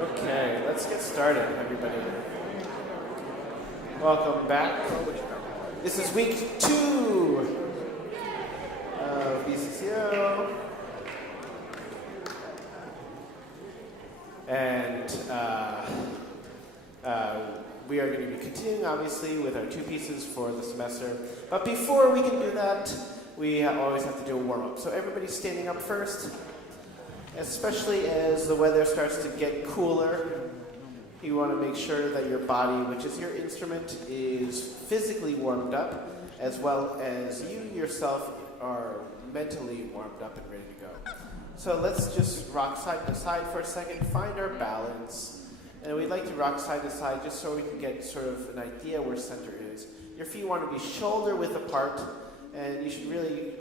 Okay, let's get started, everybody. Welcome back. This is week 2 of BCCO. And we are going to be continuing, obviously, with our 2 pieces for the semester. But before we can do that, we always have to do a warm-up. So everybody's standing up first. Especially as the weather starts to get cooler, you want to make sure that your body, which is your instrument, is physically warmed up, as well as you yourself are mentally warmed up and ready to go. So let's just rock side to side for a second, find our balance. And we'd like to rock side to side just so we can get sort of an idea where center is. Your feet want to be shoulder width apart, and you should really,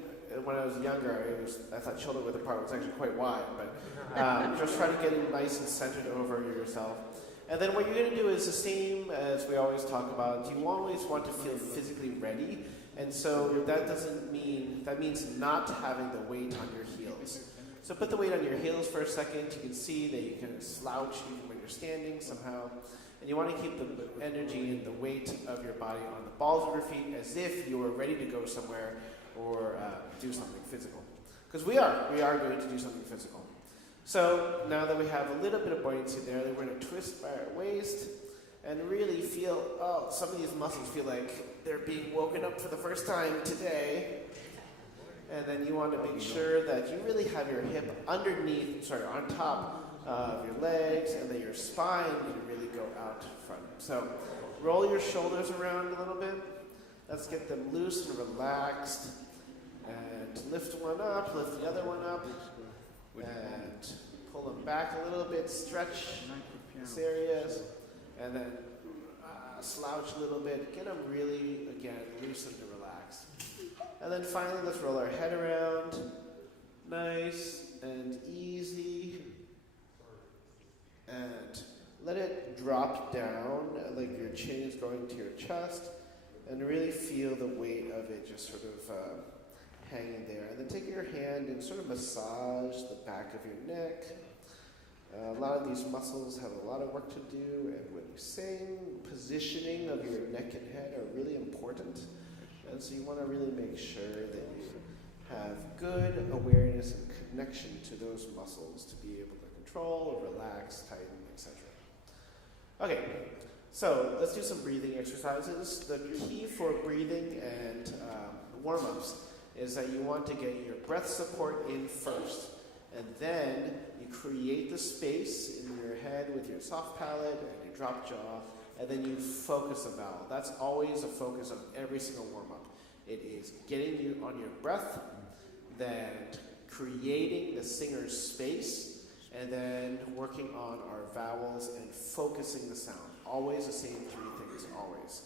when I was younger, I thought shoulder width apart was actually quite wide, but just try to get it nice and centered over yourself. And then what you're going to do is the same as we always talk about. You always want to feel physically ready, and so that means not having the weight on your heels. So put the weight on your heels for a second. You can see that you can slouch even when you're standing somehow. And you want to keep the energy and the weight of your body on the balls of your feet as if you were ready to go somewhere or do something physical. Because we are going to do something physical. So now that we have a little bit of buoyancy there, we're going to twist by our waist and really feel, some of these muscles feel like they're being woken up for the first time today. And then you want to make sure that you really have your hip on top of your legs, and that your spine can really go out front. So roll your shoulders around a little bit. Let's get them loose and relaxed. And lift one up, lift the other one up, and pull them back a little bit, stretch these areas, and then slouch a little bit, get them really, again, loosened and relaxed. And then finally, let's roll our head around, nice and easy, and let it drop down, like your chin is going to your chest, and really feel the weight of it just sort of hanging there. And then take your hand and sort of massage the back of your neck. A lot of these muscles have a lot of work to do, and when you sing, positioning of your neck and head are really important. And so you want to really make sure that you have good awareness and connection to those muscles to be able to control, relax, tighten, etc. Okay, so let's do some breathing exercises. The key for breathing and warm-ups is that you want to get your breath support in first, and then you create the space in your head with your soft palate and your drop jaw, and then you focus a vowel. That's always a focus of every single warm-up. It is getting you on your breath, then creating the singer's space, and then working on our vowels and focusing the sound. Always the same 3 things, always.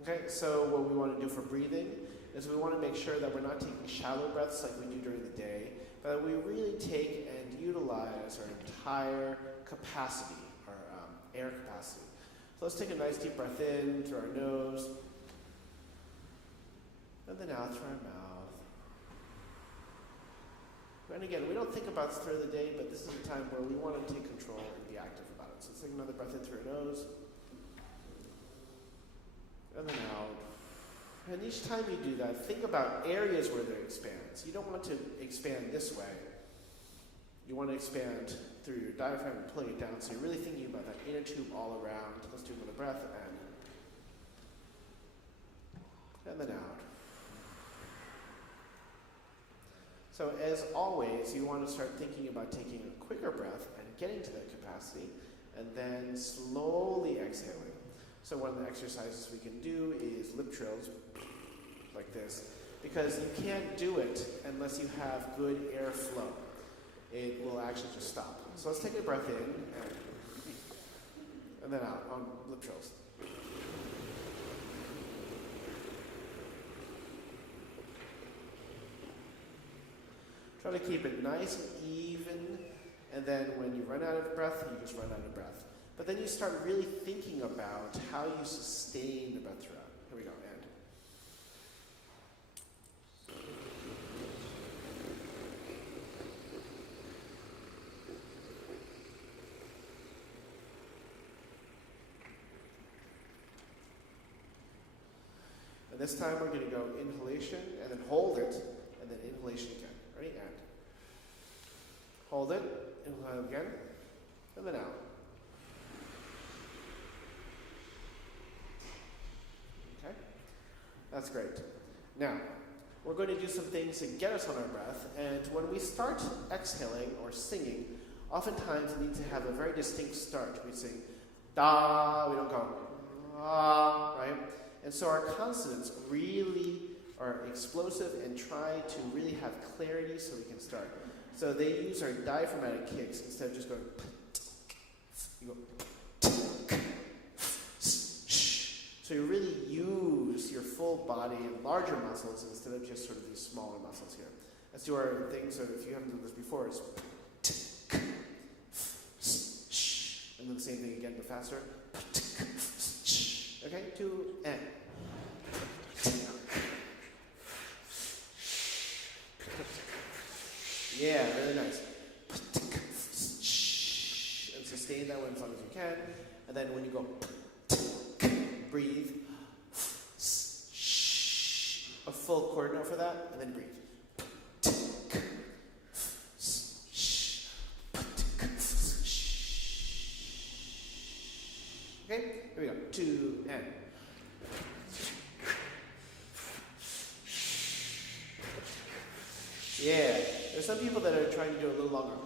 Okay, so what we want to do for breathing is we want to make sure that we're not taking shallow breaths like we do during the day, but that we really take and utilize our entire capacity, our air capacity. So let's take a nice deep breath in through our nose, and then out through our mouth. And again, we don't think about this through the day, but this is a time where we want to take control and be active about it. So let's take another breath in through our nose, and then out. And each time you do that, think about areas where there expands. You don't want to expand this way. You want to expand through your diaphragm and pulling it down. So you're really thinking about that inner tube all around. Let's do another breath in. And then out. So as always, you want to start thinking about taking a quicker breath and getting to that capacity, and then slowly exhaling. So one of the exercises we can do is lip trills, like this, because you can't do it unless you have good airflow. It will actually just stop. So let's take a breath in, and then out on lip trills. Try to keep it nice and even, and then when you run out of breath, you just run out of breath. But then you start really thinking about how you sustain the breath throughout. Here we go, and. And this time we're going to go inhalation, and then hold it, and then inhalation again. Ready? And. Hold it, inhale again, and then out. Okay? That's great. Now, we're going to do some things to get us on our breath, and when we start exhaling or singing, oftentimes we need to have a very distinct start. We sing da, we don't go ah, right? And so our consonants really are explosive and try to really have clarity so we can start. So they use our diaphragmatic kicks instead of just going you go. So you really use your full body and larger muscles instead of just sort of these smaller muscles here. Let's do our thing. So if you haven't done this before, it's and then the same thing again, but faster. Okay, 2 and. Yeah, really nice. And sustain that one as long as you can. And then when you go, breathe. A full chord note for that, and then breathe. Okay, here we go. 2 and. Yeah, there's some people that are trying to do a little longer.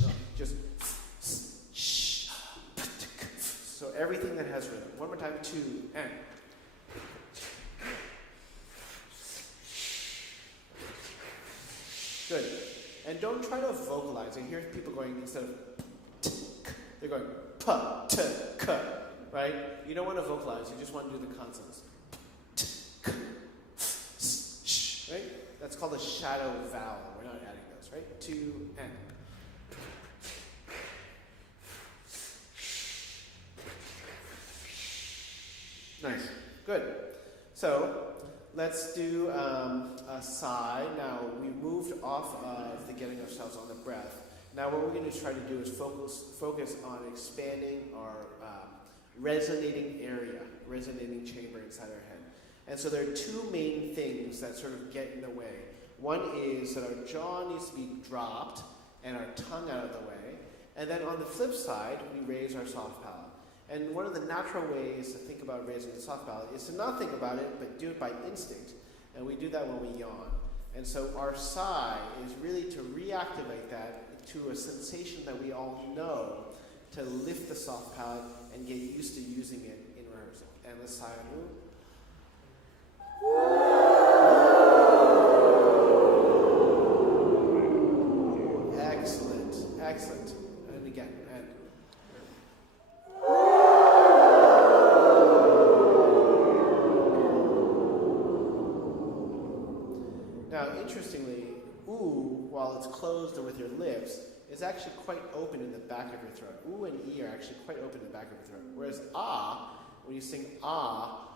No, just. So everything that has rhythm. One more time. 2 and. Good. And don't try to vocalize. I hear people going instead of they're going pa, t, k, right? You don't want to vocalize. You just want to do the consonants. Right? That's called a shadow vowel. We're not adding those, right? 2 and. Nice. Good. So let's do a sigh. Now we moved off of the getting ourselves on the breath. Now what we're going to try to do is focus on expanding our resonating area, resonating chamber inside our head. And so there are two main things that sort of get in the way. One is that our jaw needs to be dropped and our tongue out of the way. And then on the flip side, we raise our soft palate. And one of the natural ways to think about raising the soft palate is to not think about it, but do it by instinct. And we do that when we yawn. And so our sigh is really to reactivate that to a sensation that we all know, to lift the soft palate and get used to using it in rehearsal. And let's sigh and move. Excellent, excellent. And again, and. Now, interestingly, ooh, while it's closed or with your lips, is actually quite open in the back of your throat. Ooh and E are actually quite open in the back of your throat. Whereas ah, when you sing ah,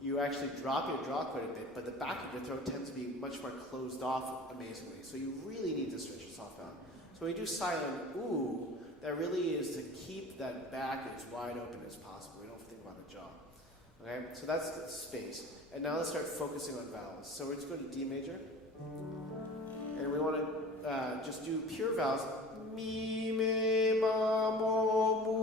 you actually drop your jaw quite a bit, but the back of your throat tends to be much more closed off amazingly. So you really need to stretch your soft palate. So when you do silent ooh, that really is to keep that back as wide open as possible. We don't think about the jaw. Okay, so that's the space. And now let's start focusing on vowels. So we're just going to D major. And we want to just do pure vowels. Mi, me, ma, mo, mu.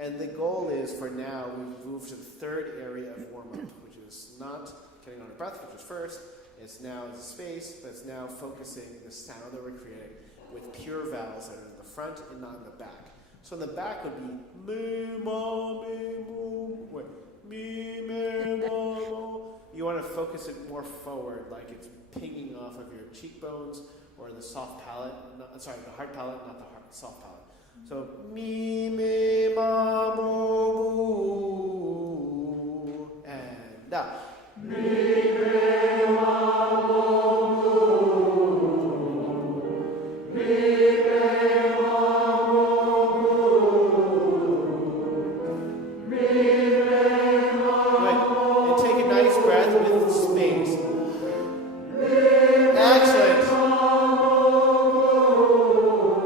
And the goal is, for now, we've moved to the third area of warm-up, which is not getting on our breath, which was first. It's now the space, but it's now focusing the sound that we're creating with pure vowels that are in the front and not in the back. So in the back would be me, ma, me, mu. Wait, me, me, ma, mo. You want to focus it more forward, like it's pinging off of your cheekbones or the soft palate. The hard palate, not the soft palate. So mi, me, ma, mo, mu, and da. Mi, me, ma, mo, mu. Mi, me, ma, mo, mu. Mi, me, ma, mo. And take a nice breath with space. Excellent.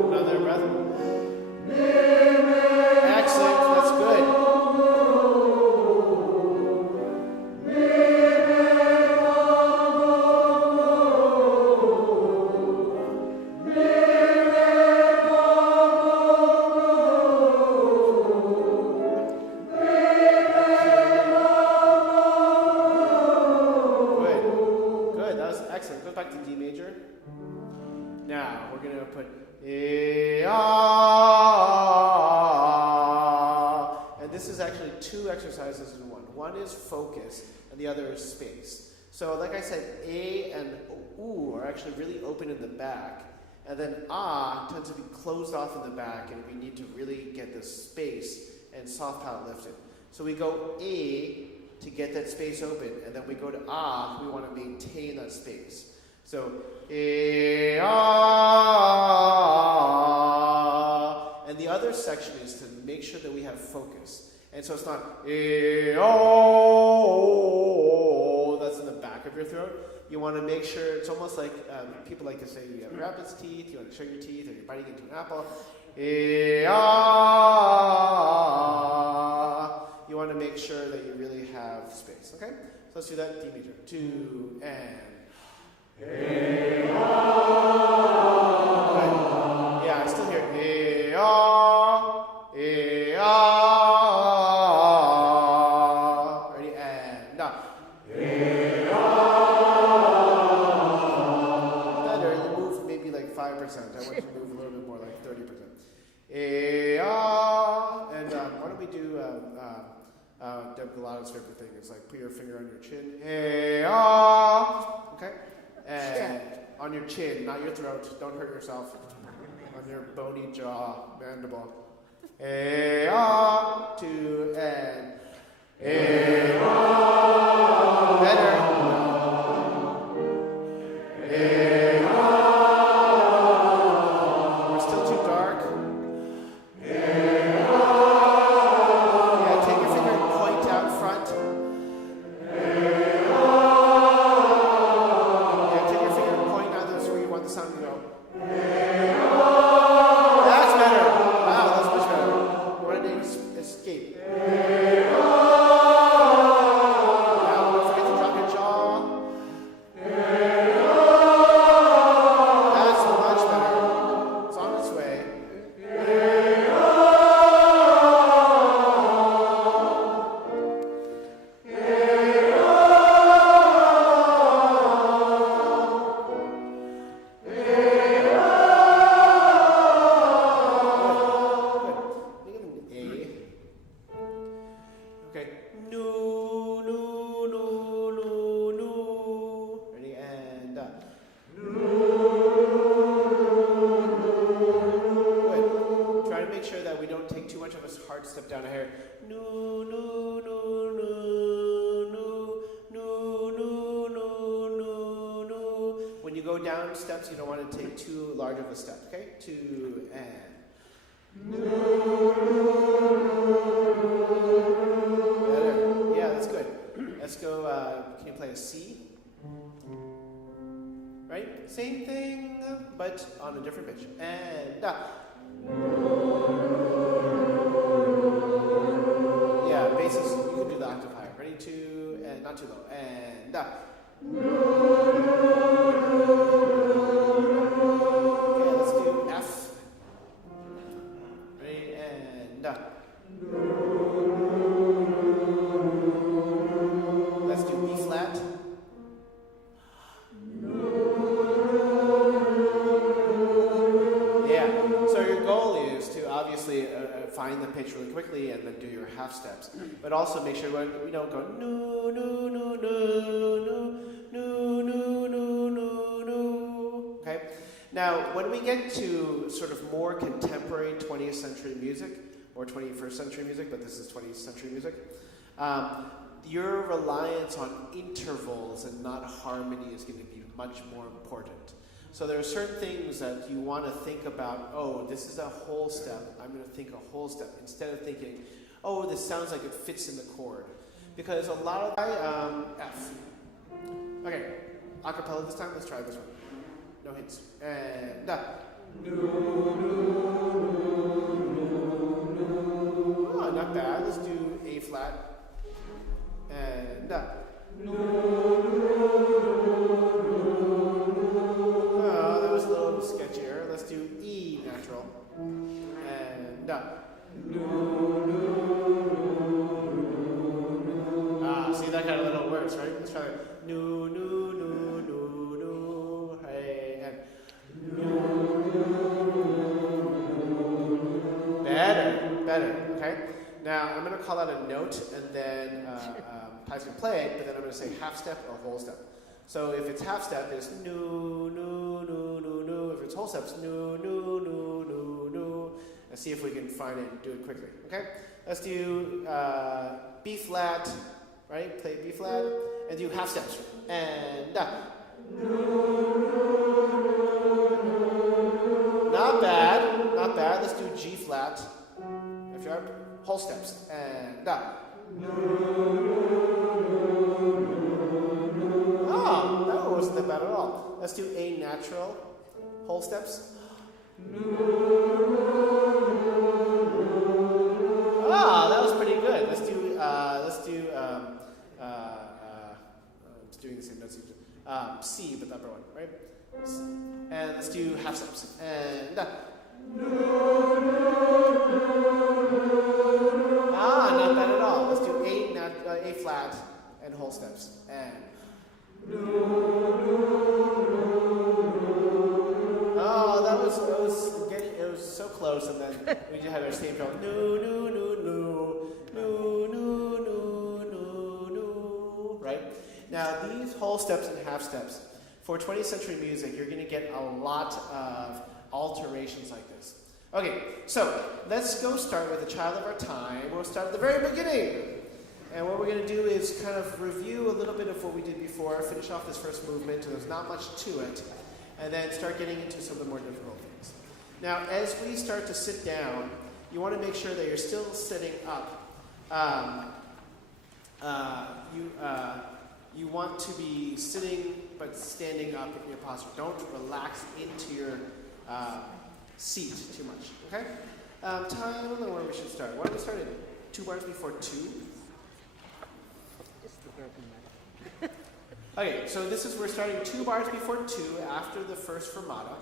Another breath. Excellent. major. Now we're going to put A, ah. And this is actually two exercises in one. One is focus, and the other is space. So like I said, A and oo are actually really open in the back. And then ah tends to be closed off in the back, and we need to really get the space and soft palate lifted. So we go A to get that space open, and then we go to ah, we want to maintain that space. So A, ah. And the other section is to make sure that we have focus. And so it's not A, oh, that's in the back of your throat. You want to make sure, it's almost like people like to say you have rabbit's teeth, you want to show your teeth, or you're biting into an apple. You want to make sure that you really have space, okay? So let's do that, D major. 2 and... Right. Yeah, I still hear Ready, and now. Better, you move maybe like 5%. I want you to move a little bit more, like 30%. And why don't we do Deb Galato's favorite thing is like put your finger on your chin. Okay? And on your chin, not your throat. Don't hurt yourself. On your bony jaw, mandible. 2 and better. We're still too dark. Yeah, take your finger and point out front. Steps, you don't want to take too large of a step, okay? 2 and better. Yeah, that's good. Let's go, can you play a C? Right? Same thing, but on a different pitch. And yeah, basses, you can do the octave higher. Ready? 2 and not too low. And let's do B flat. Yeah, so your goal is to obviously find the pitch really quickly and then do your half steps, but also make sure we don't go no, no, no, no, no, no, no, no, no, no. Okay? Now, when we get to sort of more contemporary 20th century music, or 21st century music, but this is 20th century music, your reliance on intervals and not harmony is going to be much more important. So there are certain things that you want to think about, oh, this is a whole step, I'm going to think a whole step, instead of thinking, oh, this sounds like it fits in the chord. Because a lot of, F. Okay, a cappella this time, let's try this one. No hints. And, oh, not bad. Let's do A flat. And oh, that was a little sketchier. Let's do E natural. And see, that got a little worse, right? Let's try it. No, no, no, no, no. Hey. Now, I'm going to call out a note, and then Pi's going to play it, but then I'm going to say half step or whole step. So if it's half step, it's no, no, no, no, no. If it's whole steps, no, no, no, no, no. And see if we can find it and do it quickly. Okay? Let's do B flat, right? Play B flat, and do half steps. And not bad, not bad. Let's do G flat, F sharp, whole steps, and Oh, that wasn't that bad at all. Let's do A natural, whole steps. Ah, that was pretty good. Let's do I'm doing the same notes. C, but the upper one, right? And let's do half steps. And not bad at all. Let's do A flat and whole steps. And it was so close, and then we just had our same tone. No, no, no, no, no, no, no, no, no. Right? Now these whole steps and half steps, for 20th century music, you're going to get a lot of alterations like this. Okay, so let's go start with a child of our time. We'll start at the very beginning. And what we're going to do is kind of review a little bit of what we did before, finish off this first movement, so there's not much to it, and then start getting into some of the more difficult things. Now, as we start to sit down, you want to make sure that you're still sitting up. You want to be sitting but standing up in your posture. Don't relax into your seat too much, okay? I don't know where we should start. Why don't we start at 2 bars before 2? Okay, so we're starting 2 bars before 2 after the first fermata.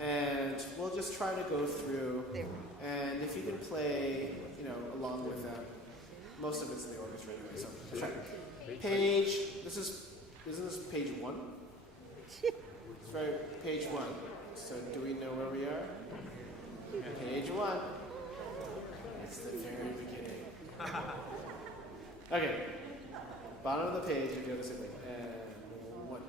And we'll just try to go through, and if you can play, along with that, most of it's in the orchestra anyway, so let's try. Isn't this page 1? It's very page 1. So do we know where we are? Page 1. It's the very beginning. Okay. Bottom of the page, you go to same thing. And 1.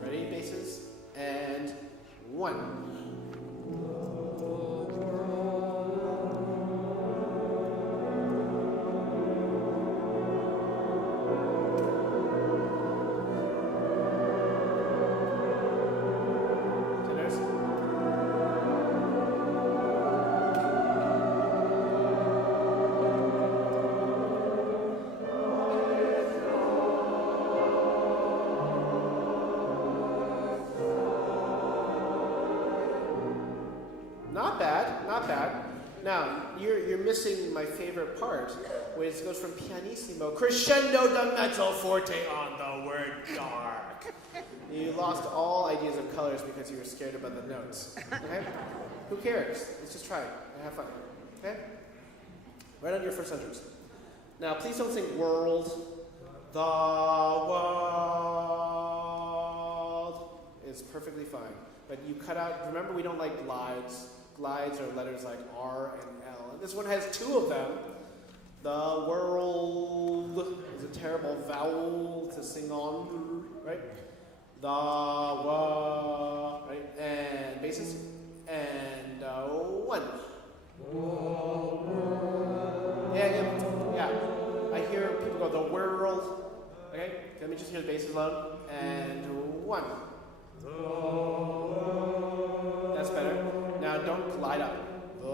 Ready, basses? And 1. Not bad. Now, you're missing my favorite part, which goes from pianissimo, crescendo to mezzo forte on the word dark. You lost all ideas of colors because you were scared about the notes. Okay? Who cares? Let's just try it and have fun. Okay? Right on your first sentence. Now, please don't sing world. The world is perfectly fine. But you cut out, remember we don't like glides. Glides are letters like R and L. And this one has 2 of them. The world is a terrible vowel to sing on, right? The world, right? And basses. And 1. Yeah. I hear people go, the world. Okay, let me just hear the basses alone. And 1. That's better. Now don't glide up. The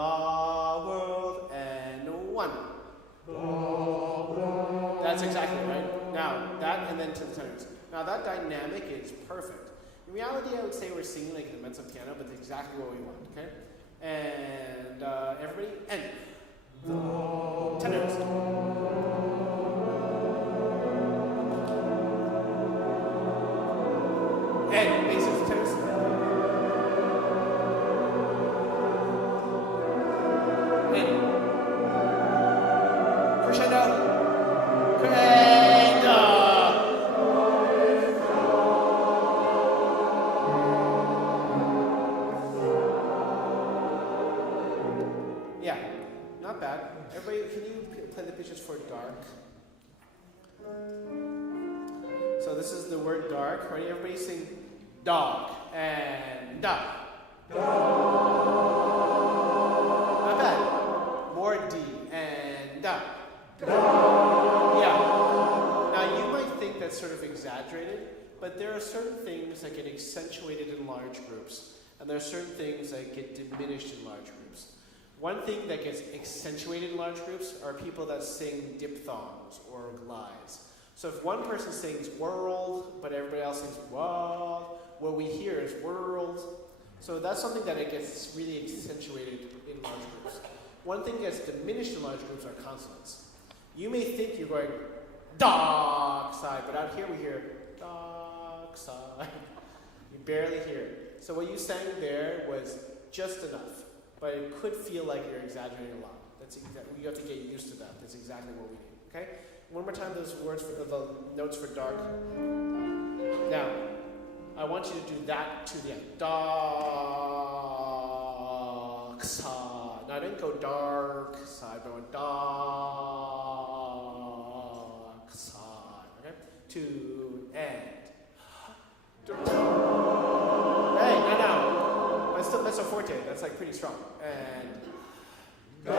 world, and 1. That's exactly right. Now, that and then to the tenors. Now that dynamic is perfect. In reality, I would say we're singing like a mezzo piano, but it's exactly what we want, okay? And everybody, and tenors. And basses, tenors. pitches for dark. So this is the word dark. Ready? Everybody sing dog and dog. Not bad. More D and dog. Yeah. Now you might think that's sort of exaggerated, but there are certain things that get accentuated in large groups, and there are certain things that get diminished in large groups. One thing that gets accentuated in large groups are people that sing diphthongs or glides. So if one person sings world, but everybody else sings world, what we hear is world. So that's something that it gets really accentuated in large groups. One thing that gets diminished in large groups are consonants. You may think you're going dark side, but out here we hear dark side. You barely hear it. So what you sang there was just enough, but it could feel like you're exaggerating a lot. You have to get used to that. That's exactly what we need. Okay? One more time, those words for the notes for dark. Now, I want you to do that to the end. Dark side. Now, I didn't go dark side, but I went dark side. Okay? To end. Hey, no. That's still mezzo forte. That's like pretty strong. And good.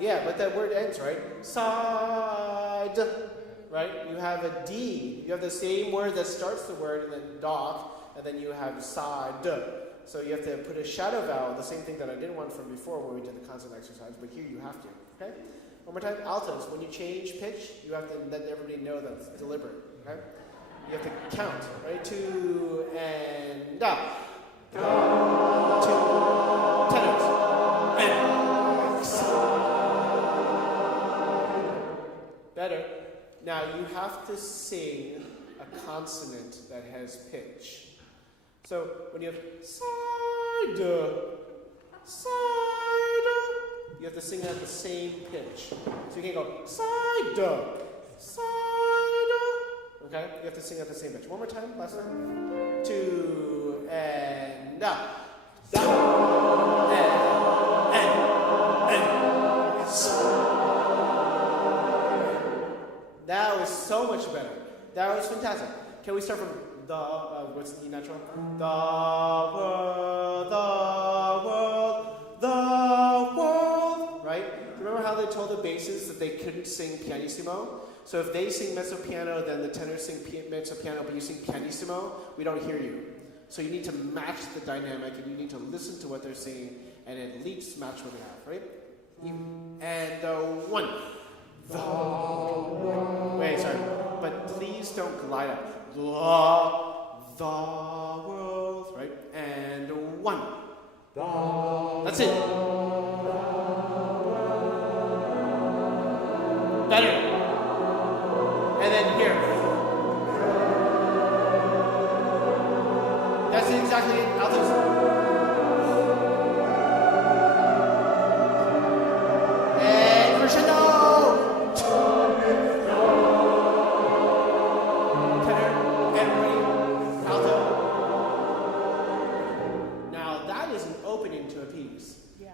Yeah, but that word ends, right? Side, right? You have a D. You have the same word that starts the word, and then dock, and then you have side. So you have to put a shadow vowel, the same thing that I didn't want from before when we did the consonant exercise, but here you have to, okay? One more time, altos. When you change pitch, you have to let everybody know that's deliberate, okay? You have to count, right? 2 and da. 2 tenors. And better. Now you have to sing a consonant that has pitch. So when you have side, you have to sing it at the same pitch. So you can't go side, side. Okay? You have to sing at the same pitch. One more time, last time. 2 and da. That was so much better. That was fantastic. Can we start from the, what's the natural? The world, right? Remember how they told the basses that they couldn't sing pianissimo? So if they sing mezzo piano, then the tenors sing mezzo piano, but you sing pianissimo, we don't hear you. So you need to match the dynamic, and you need to listen to what they're singing, and at least match what they have, right? And 1. Wait, sorry. But please don't glide up. The world, right? And 1. That's it. Better. And then here. That's exactly it. Altos. And crescendo.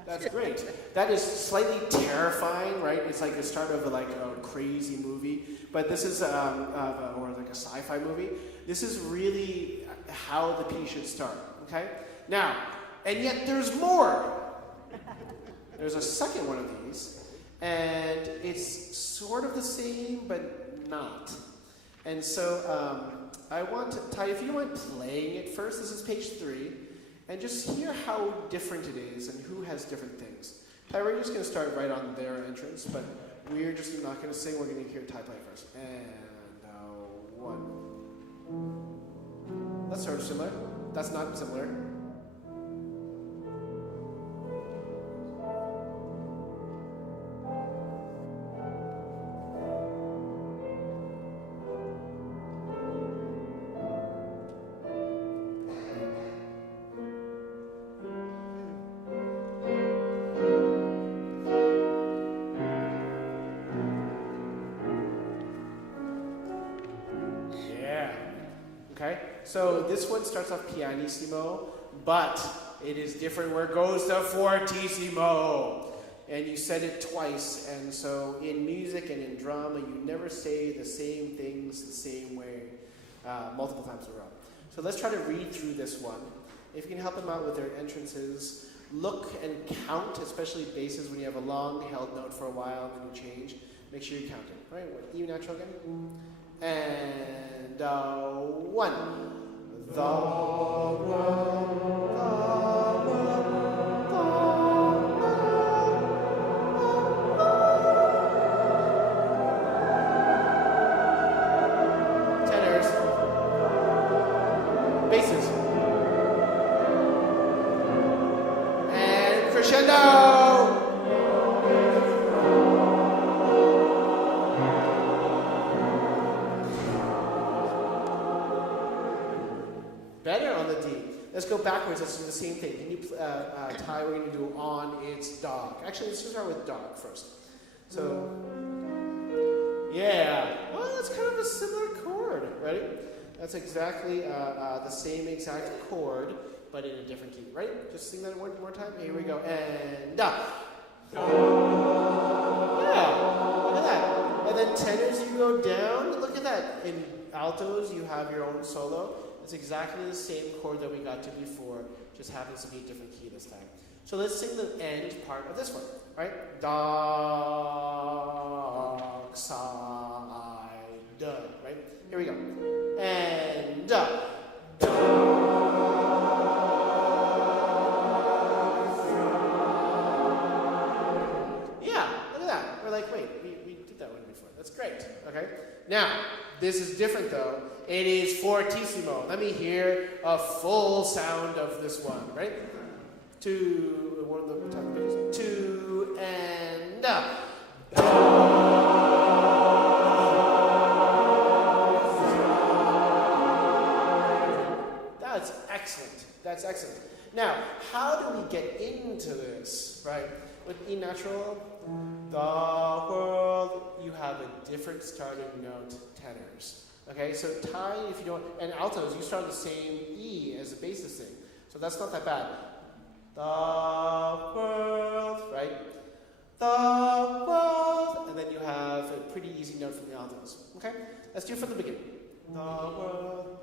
That's great. That is slightly terrifying, right? It's like the start of a crazy movie, but this is or like a sci-fi movie. This is really how the piece should start. Okay. Now, and yet there's more. There's a second one of these, and it's sort of the same, but not. And so I want to, Ty, if you don't mind playing it first. This is page 3. And just hear how different it is and who has different things. Ty, we're just going to start right on their entrance, but we're just not going to sing. We're going to hear Ty play first. And 1. That's sort of similar. That's not similar. So this one starts off pianissimo, but it is different where it goes to fortissimo. And you said it twice, and so in music and in drama, you never say the same things the same way multiple times in a row. So let's try to read through this one. If you can help them out with their entrances, look and count, especially basses when you have a long held note for a while and then you change. Make sure you count it. All right, what, E natural again? And 1. The world, tenors, basses, and crescendo. Better on the D. Let's go backwards. Let's do the same thing. Can you, Ty, we're going to do on its dog. Actually, let's just start with dog first. So, yeah. Well, that's kind of a similar chord. Ready? That's exactly the same exact chord, but in a different key. Ready? Just sing that one more time. Here we go. And Yeah. Look at that. And then tenors, you go down. Look at that. In altos, you have your own solo. It's exactly the same chord that we got to before, just happens to be a different key this time. So let's sing the end part of this one, right? Dark side, right? Here we go. And yeah, look at that. We're like, wait, we did that one before. That's great, okay? Now, this is different though. It is fortissimo. Let me hear a full sound of this one, right? 2, one of the top pitches. 2 and That's excellent. That's excellent. Now, how do we get into this, right? With E natural, the world, you have a different starting note, tenors. Okay, so Thai, if you don't, and altos, you start the same E as the basses sing. So that's not that bad. The world, right? The world, and then you have a pretty easy note from the altos. Okay, let's do it from the beginning. The world,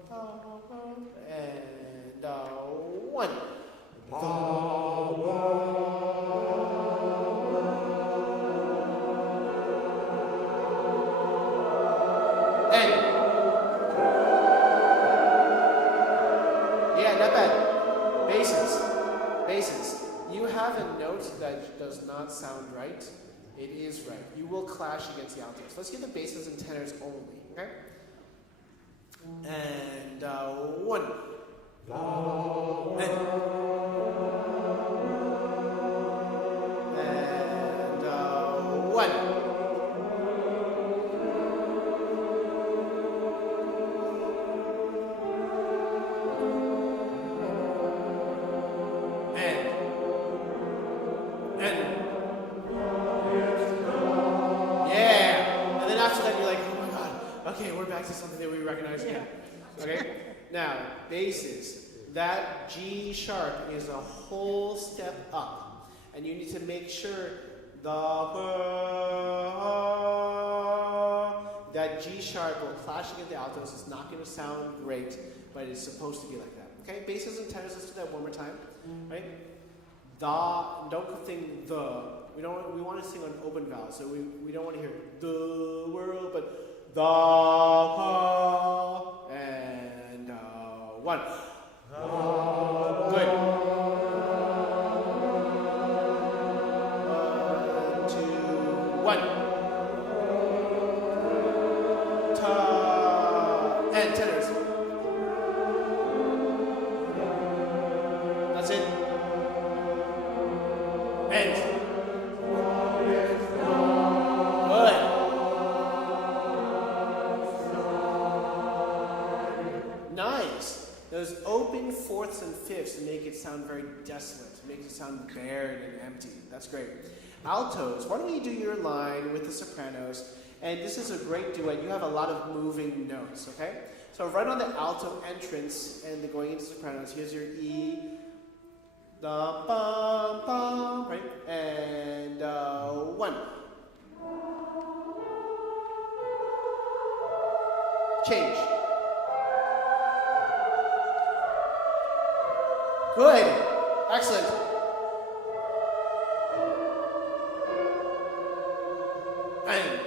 and 1. The world. Not bad. Basses. You have a note that does not sound right. It is right. You will clash against the altos. Let's get the basses and tenors only, okay? And 1. And 1. Okay, we're back to something that we recognize again. Okay? Now, basses. That G sharp is a whole step up. And you need to make sure that G sharp will clash against the altos. It's not going to sound great, but it's supposed to be like that. Okay? Basses and tenors, let's do that one more time. Right? Don't sing the. We want to sing on open vowels, so we don't want to hear the world, but the and 1. Good. 1, 2, 1. And tenors. That's it. And. Those open fourths and fifths make it sound very desolate, makes it sound barren and empty. That's great. Altos, why don't we do your line with the sopranos? And this is a great duet. You have a lot of moving notes, okay? So right on the alto entrance and the going into sopranos, here's your E, Da, bum, bum, right? And 1. Change. Good. Excellent. And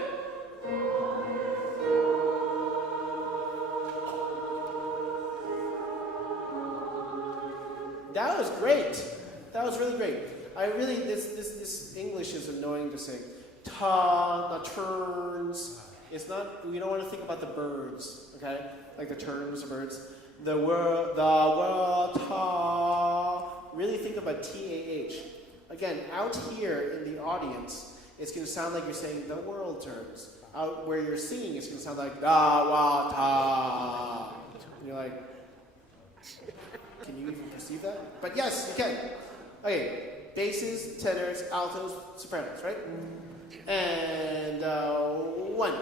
that was great. That was really great. This English is annoying to sing. Ta, the turns. It's not, we don't want to think about the birds, okay? Like the terms of birds. The world, ta. Really think about T-A-H. Again, out here in the audience, it's going to sound like you're saying the world terms. Out where you're singing, it's going to sound like da, wa, ta. And you're like, can you even perceive that? But yes, you can. Okay, basses, tenors, altos, sopranos, right? And 1.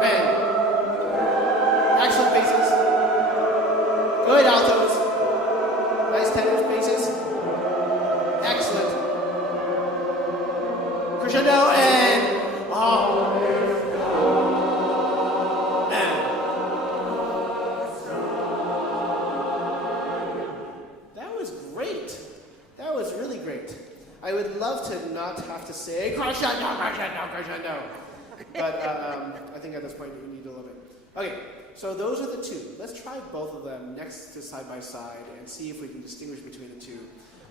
And excellent basses. Good altos. Nice tenors, basses. Excellent. Crescendo and I would love to not have to say crescendo. But I think at this point we need a little bit. Okay, so those are the two. Let's try both of them next to side by side and see if we can distinguish between the two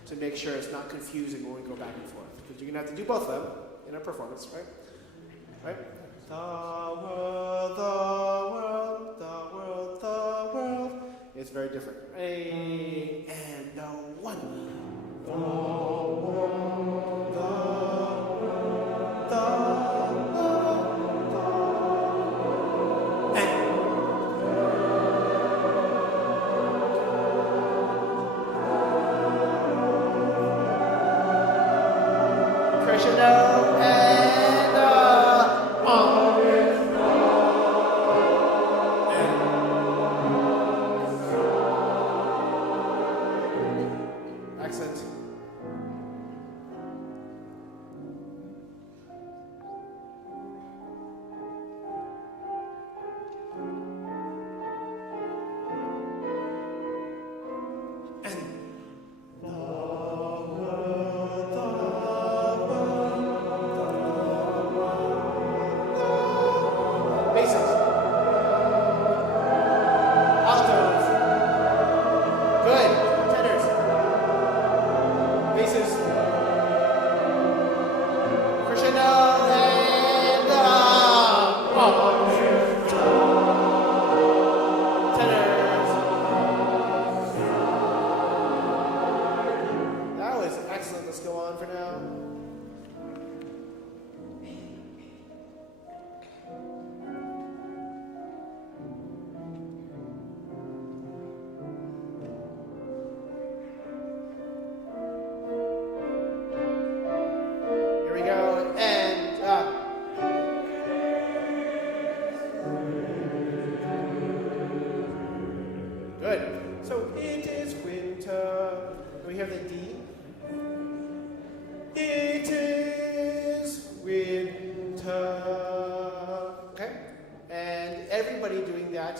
to make sure it's not confusing when we go back and forth. Because you're going to have to do both of them in a performance, right? Right? The world, the world, the world, the world. It's very different. And 1. The crescendo and accent.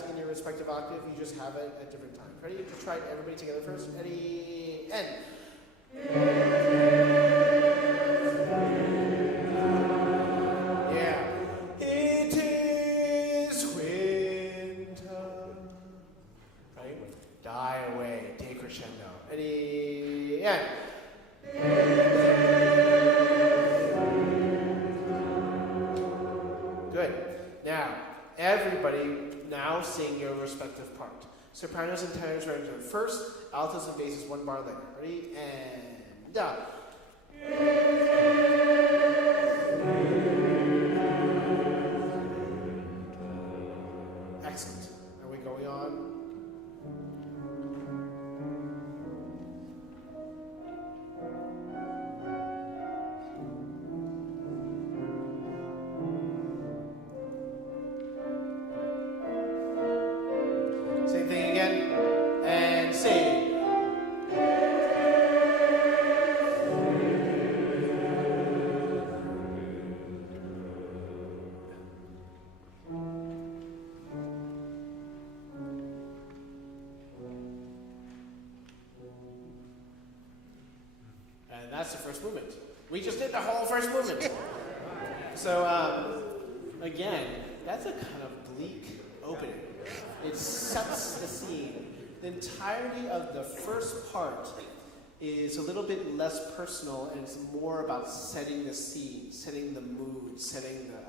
In your respective octave, you just have it at different times. Ready? Just try it, everybody together first. Ready? And. Yeah. It is winter. Right? Die away. Take crescendo. Ready? And. Good. Now, everybody now sing your respective part. Sopranos and tenors are in first, altos and basses 1 bar later. Ready? And excellent. Are we going on? And that's the first movement. We just did the whole first movement. So, again, that's a kind of bleak opening. It sets the scene. The entirety of the first part is a little bit less personal, and it's more about setting the scene, setting the mood, setting the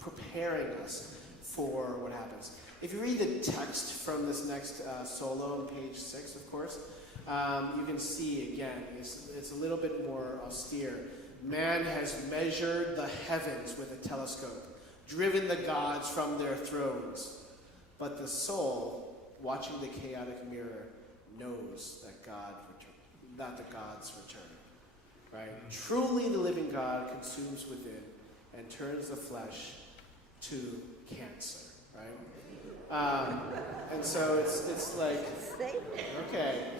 preparing us for what happens. If you read the text from this next solo on page 6, of course, you can see again, it's a little bit more austere. Man has measured the heavens with a telescope, driven the gods from their thrones. But the soul, watching the chaotic mirror, knows that the gods return. Right? Truly the living God consumes within and turns the flesh to cancer. Right? And so it's like, okay.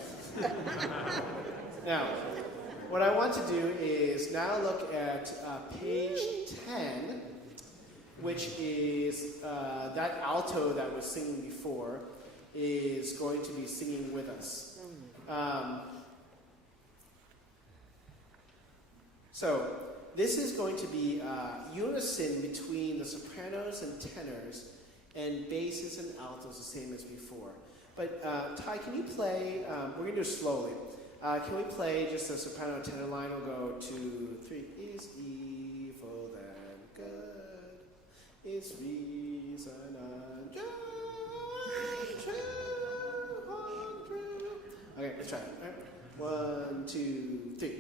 Now, what I want to do is now look at page 10, which is that alto that was singing before is going to be singing with us. So this is going to be unison between the sopranos and tenors and basses and altos, the same as before. But Ty, can you play, we're going to do it slowly. Can we play just the soprano and tenor line? We'll go 2, 3. Is evil then good? Is reason unjust? Okay, let's try it. All right. 1, 2, 3.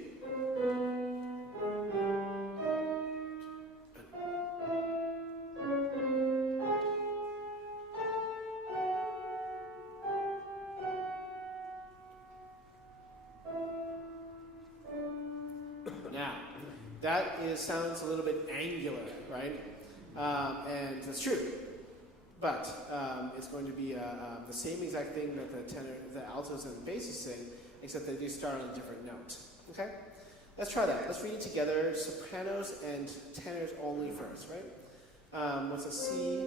Now, that sounds a little bit angular, right? And that's true. But it's going to be the same exact thing that the altos and the basses sing, except they do start on a different note. Okay? Let's try that. Let's read it together. Sopranos and tenors only first, right? What's a C?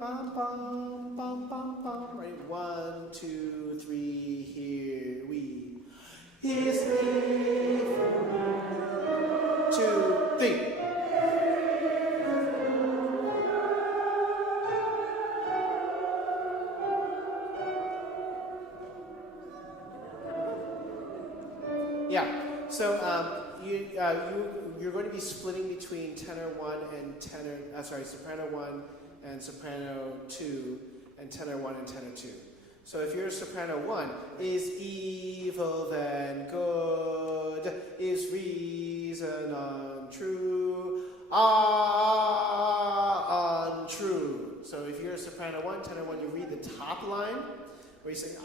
Bum, bum, bum, bum, bum. Right? 1, 2, 3, here we. His name. 2, 3. Yeah, so you're going to be splitting between tenor 1 and soprano 1 and soprano 2, and tenor 1 and tenor 2. So if you're soprano 1, is evil then good? Is reason untrue? Untrue. So if you're a soprano 1, tenor 1, you read the top line where you sing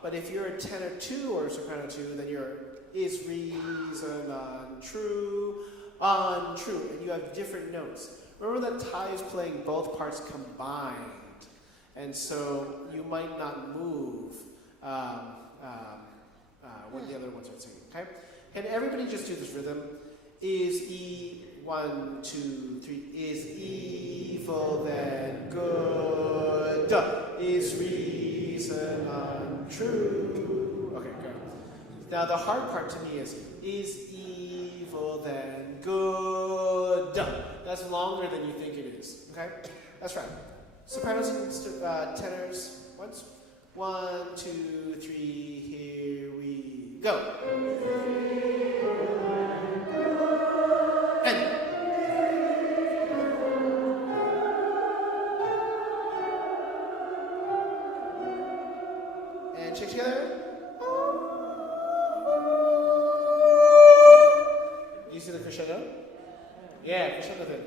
but if you're a tenor 2 or a soprano 2, then you're is reason untrue, untrue, and you have different notes. Remember that Ty is playing both parts combined, and so you might not move when the other ones are singing. Okay, can everybody just do this rhythm? Is 1, 2, 3. Is evil then good? Is reason untrue? Okay, good. Now the hard part to me is evil then good? That's longer than you think it is. Okay, that's right. Sopranos and tenors once. 1, 2, 3. Here we go. And shake together. Do you see the crescendo? Yeah, crescendo thing.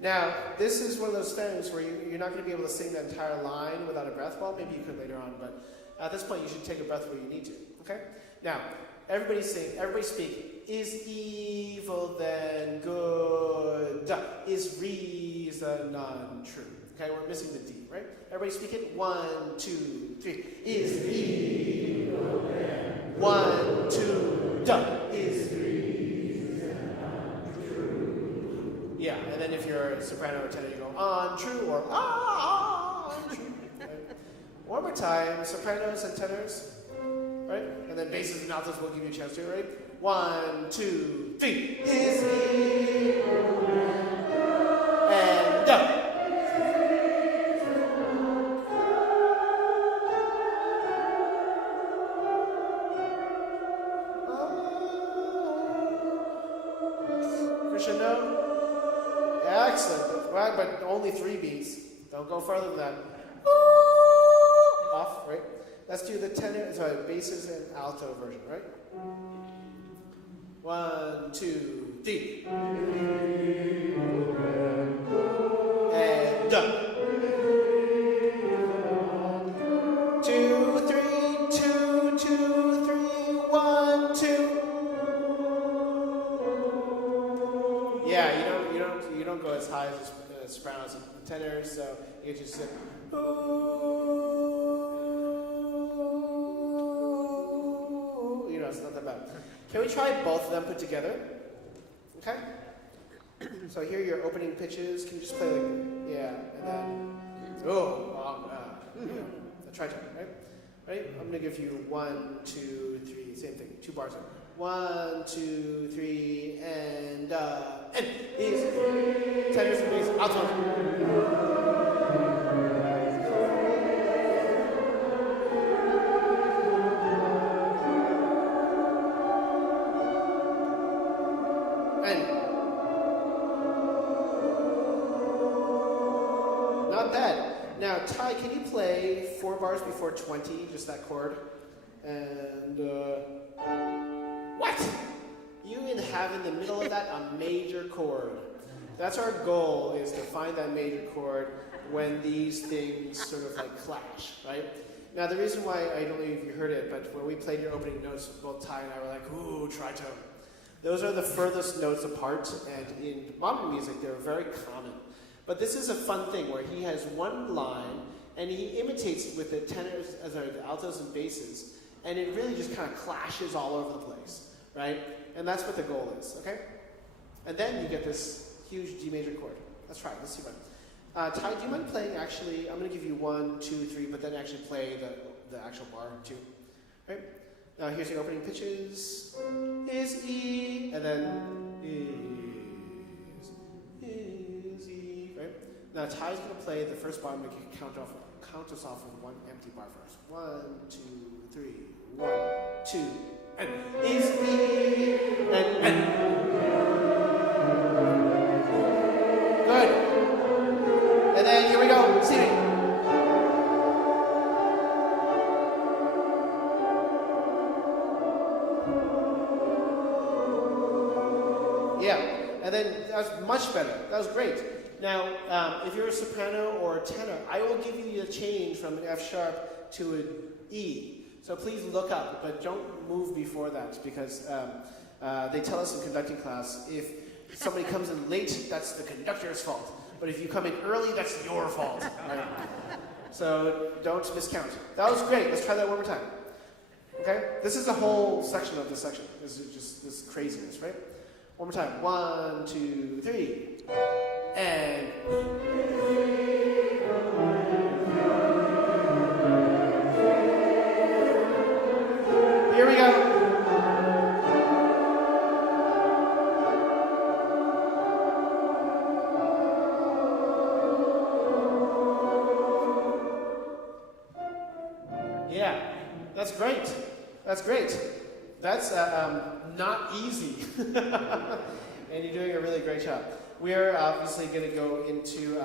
Now, this is one of those things where you're not going to be able to sing the entire line without a breath. Well, maybe you could later on, but at this point you should take a breath where you need to. Okay? Now, everybody speak. Is evil then good? Is reason untrue? Okay, we're missing the D, right? Everybody speak it. 1, 2, 3. Is evil then 1, 2, is reason untrue? Yeah, and then if you're a soprano or tenor, you go untrue or untrue. Right? One more time, sopranos and tenors. right? And then basses and altos will give you a chance to, right? 1, 2, 3. Is he? And done. Crescendo. Excellent. Right, but only 3 beats. Don't go further than that. Off, right? Let's do the basses and alto version, right? 1, 2, 3. And done. 2, 3, 2, 2, 3, 1, 2. Yeah, you don't go as high as the sopranos and tenors, so you just sit. It's not that bad. Can we try both of them put together? Okay? So here are your opening pitches. Can you just play and then, try to, right? Right? I'm going to give you 1, 2, 3, same thing, 2 bars. 1, 2, 3, and these tenors and bass, alto. Not bad. Now, Ty, can you play 4 bars before 20, just that chord? And, what? You even have in the middle of that a major chord. That's our goal, is to find that major chord when these things sort of like clash, right? Now, the reason why, I don't know if you heard it, but when we played your opening notes, both Ty and I were like, ooh, tritone. Those are the furthest notes apart, and in modern music, they're very common. But this is a fun thing where he has one line, and he imitates it with the tenors, the altos and basses, and it really just kind of clashes all over the place, right? And that's what the goal is, okay? And then you get this huge G major chord. Let's try it. Let's see what. Ty, do you mind playing actually? I'm going to give you 1, 2, 3, but then actually play the actual bar too, right? Now here's your opening pitches. Is E, and then is E, right? Now Ty's going to play the first bar and make you count us off with 1 empty bar first. 1, 2, 3, 1, 2, and is E, and. Good. And then here we go. See me. Yeah, and then that's much better. That was great. Now, if you're a soprano or a tenor, I will give you the change from an F sharp to an E. So please look up, but don't move before that, because they tell us in conducting class, if somebody comes in late, that's the conductor's fault. But if you come in early, that's your fault. Right? So don't miscount. That was great. Let's try that one more time. Okay? This is a whole section of this section. This is just this craziness, right? One more time. 1, 2, 3. And. Here we go. Yeah, that's great. That's great. That's not easy. And you're doing a really great job. We are obviously going to go into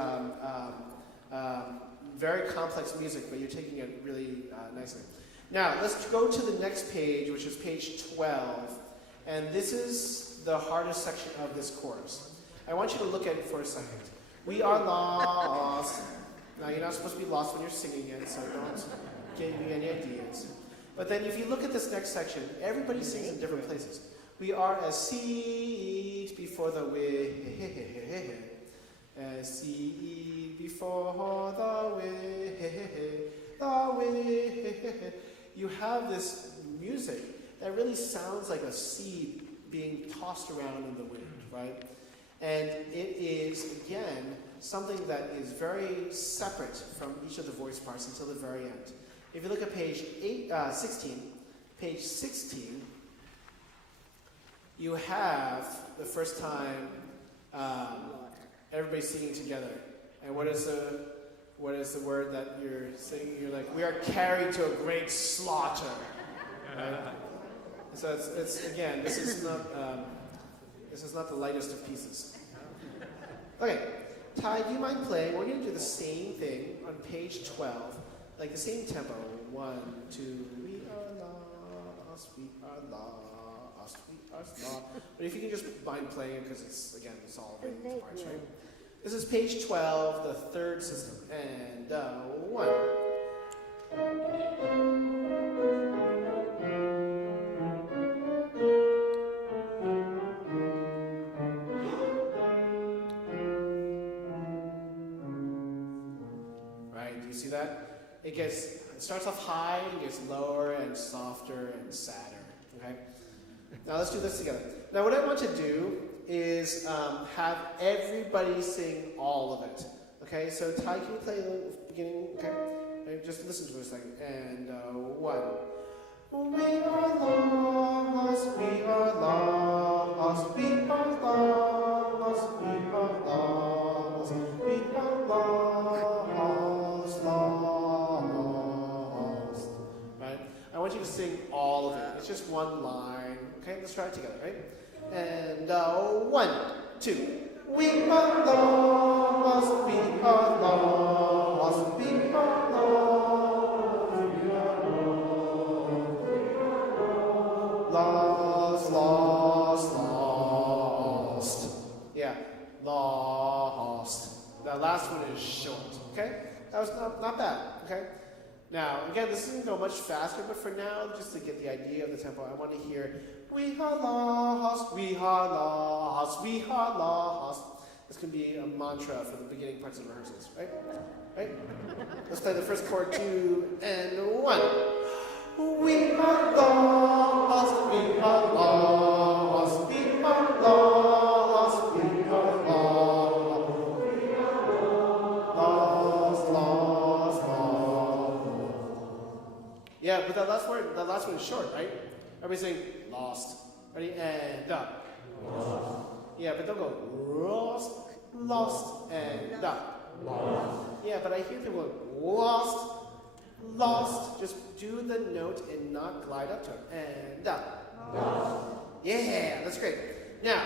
very complex music, but you're taking it really nicely. Now, let's go to the next page, which is page 12. And this is the hardest section of this chorus. I want you to look at it for a second. We are lost. Now, you're not supposed to be lost when you're singing it, so don't give me any ideas. But then if you look at this next section, everybody sings in different places. We are as seed before the wind, as seed before the wind. You have this music that really sounds like a seed being tossed around in the wind, right? And it is, again, something that is very separate from each of the voice parts until the very end. If you look at page 16, page 16, you have the first time everybody's singing together. And what is the word that you're singing? You're like, we are carried to a great slaughter. Right? So it's again, this is not the lightest of pieces. Okay, Ty, do you mind playing? We're going to do the same thing on page 12, like the same tempo. 1, 2, we are lost, we are lost, we are lost. But if you can just mind playing it, because it's all written parts, right? This is page 12, the third system, and 1. It starts off high, and gets lower and softer and sadder. Okay? Now let's do this together. Now what I want to do is have everybody sing all of it. Okay? So Ty, can you play the beginning? Okay? And just listen to it a second. And 1. We are lost, we are lost, we are lost, we are lost, we are lost, lost. Right? I want you to sing all of it. It's just one line. Okay, let's try it together, right? And 1, 2. We are lost, we are lost, we are lost, we are lost, lost, lost. Yeah, lost. That last one is short, okay? That was not bad, okay? Now, again, this isn't going to go much faster, but for now, just to get the idea of the tempo, I want to hear, we are lost, we are lost, we are lost. This can be a mantra for the beginning parts of rehearsals, right? Right? Let's play the first chord, 2 and 1. We are lost, we are lost, we are lost, we are lost, lost, lost. Yeah, but that last one is short, right? Everybody saying lost. Ready? And up. Lost. Yeah, but don't go lost, and up. Lost. Yeah, but I hear people going lost. Just do the note and not glide up to it. And up. Lost. Yeah, that's great. Now,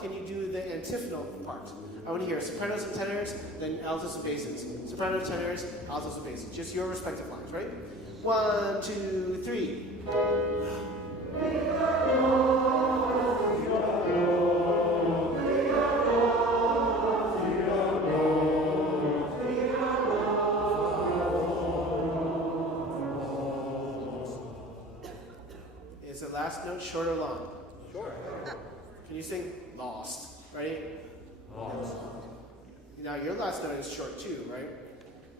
can you do the antiphonal part? I want to hear sopranos and tenors, then altos and basses. Sopranos, tenors, altos and basses. Just your respective lines, right? 1, 2, 3. Is the last note short or long? Short. Can you sing lost? Ready? Lost. Now your last note is short too, right?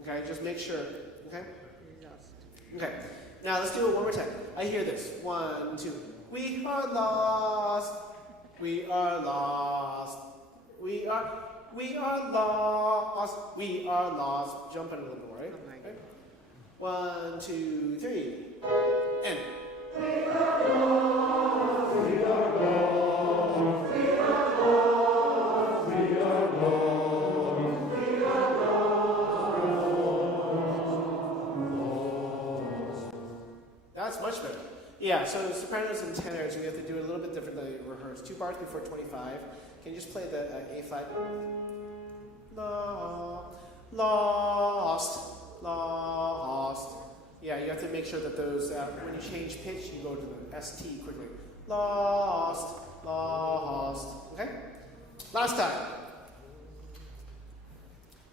Okay, just make sure. Okay? Okay. Now let's do it one more time. I hear this. 1, 2. We are lost. We are lost. We are lost. We are lost. Jump in a little bit more, right? Okay. 1, 2, 3. And. We are lost. We are lost. We are lost. We are lost. We are lost. That's much better. Yeah, so sopranos and tenors, we have to do it a little bit differently rehearsed. 2 bars before 25. Can you just play the A flat? Lost, lost. Yeah, you have to make sure that those, when you change pitch, you go to the ST quickly. Lost, lost. Okay? Last time.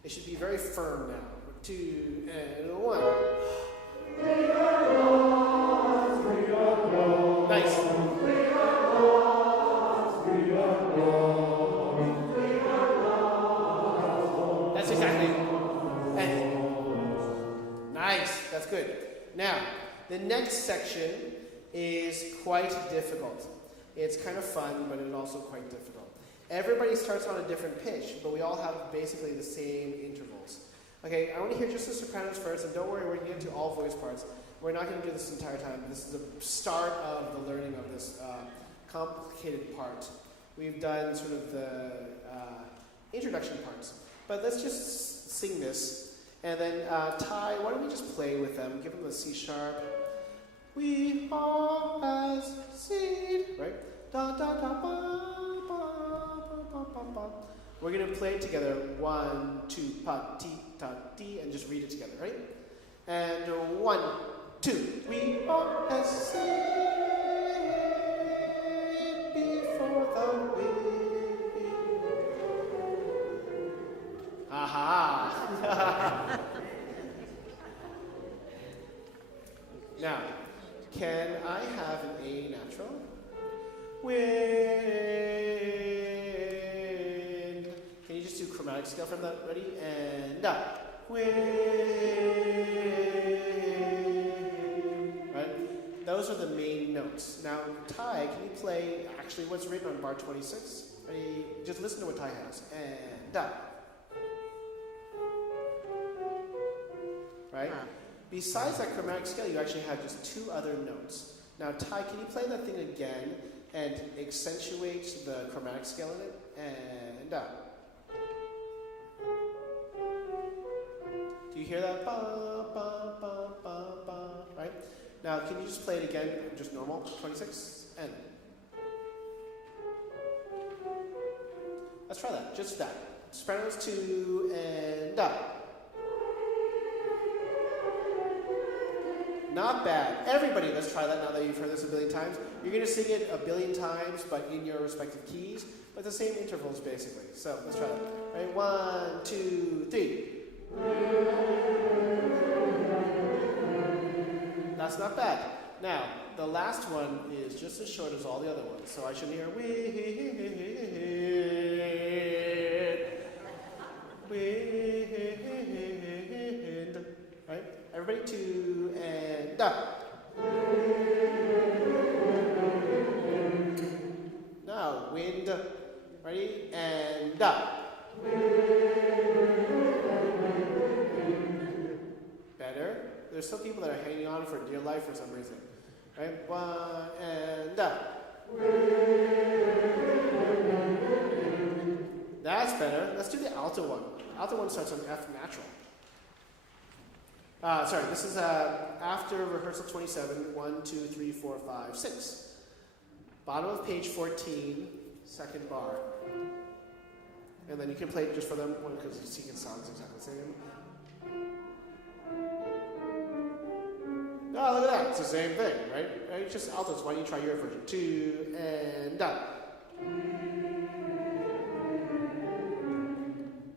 It should be very firm now. 2 and 1. We are lost, we are lost. Nice. We are lost, we are lost. We are lost. That's exactly. And nice. That's good. Now, the next section is quite difficult. It's kind of fun, but it's also quite difficult. Everybody starts on a different pitch, but we all have basically the same intervals. Okay, I want to hear just the sopranos first, and don't worry, we're going to get to all voice parts. We're not going to do this the entire time. This is the start of the learning of this complicated part. We've done sort of the introduction parts. But let's just sing this. And then Ty, why don't we just play with them? Give them the C sharp. We are as seed. Right? Da da da ba ba ba ba ba. We're going to play it together. 1, 2, pa, ti, ta, ti, and just read it together, right? And 1, 2. We are as seed before the wind. Aha! Now, can I have an A natural? Wind. Can you just do chromatic scale from that? Ready? And up. Wind. Right? Those are the main notes. Now, Ty, can you play actually what's written on bar 26? Ready? Just listen to what Ty has. And up. Right? Besides that chromatic scale, you actually have just 2 other notes. Now, Ty, can you play that thing again and accentuate the chromatic scale in it? And up. Do you hear that? Ba, ba, ba, ba, ba, right? Now, can you just play it again, just normal, 26? And. Let's try that, just that. Sopranos 2 and up. Not bad. Everybody, let's try that now that you've heard this a billion times. You're going to sing it a billion times, but in your respective keys, but the same intervals, basically. So, let's try that. Right, 1, 2, 3. That's not bad. Now, the last one is just as short as all the other ones. So I should hear wind. Wind. Right? Everybody 2 and up. Now, wind. Ready? And up. Better. There's some people that are hanging on for dear life for some reason. Right? 1 and up. That's better. Let's do the alto one. Alto one starts on F natural. Sorry, this is after rehearsal 27, 1, 2, 3, 4, 5, 6. Bottom of page 14, second bar. And then you can play it just for them, because you see it sounds exactly the same. Oh, look at that. It's the same thing, right? It's just altos. Why don't you try your version? 2 and up.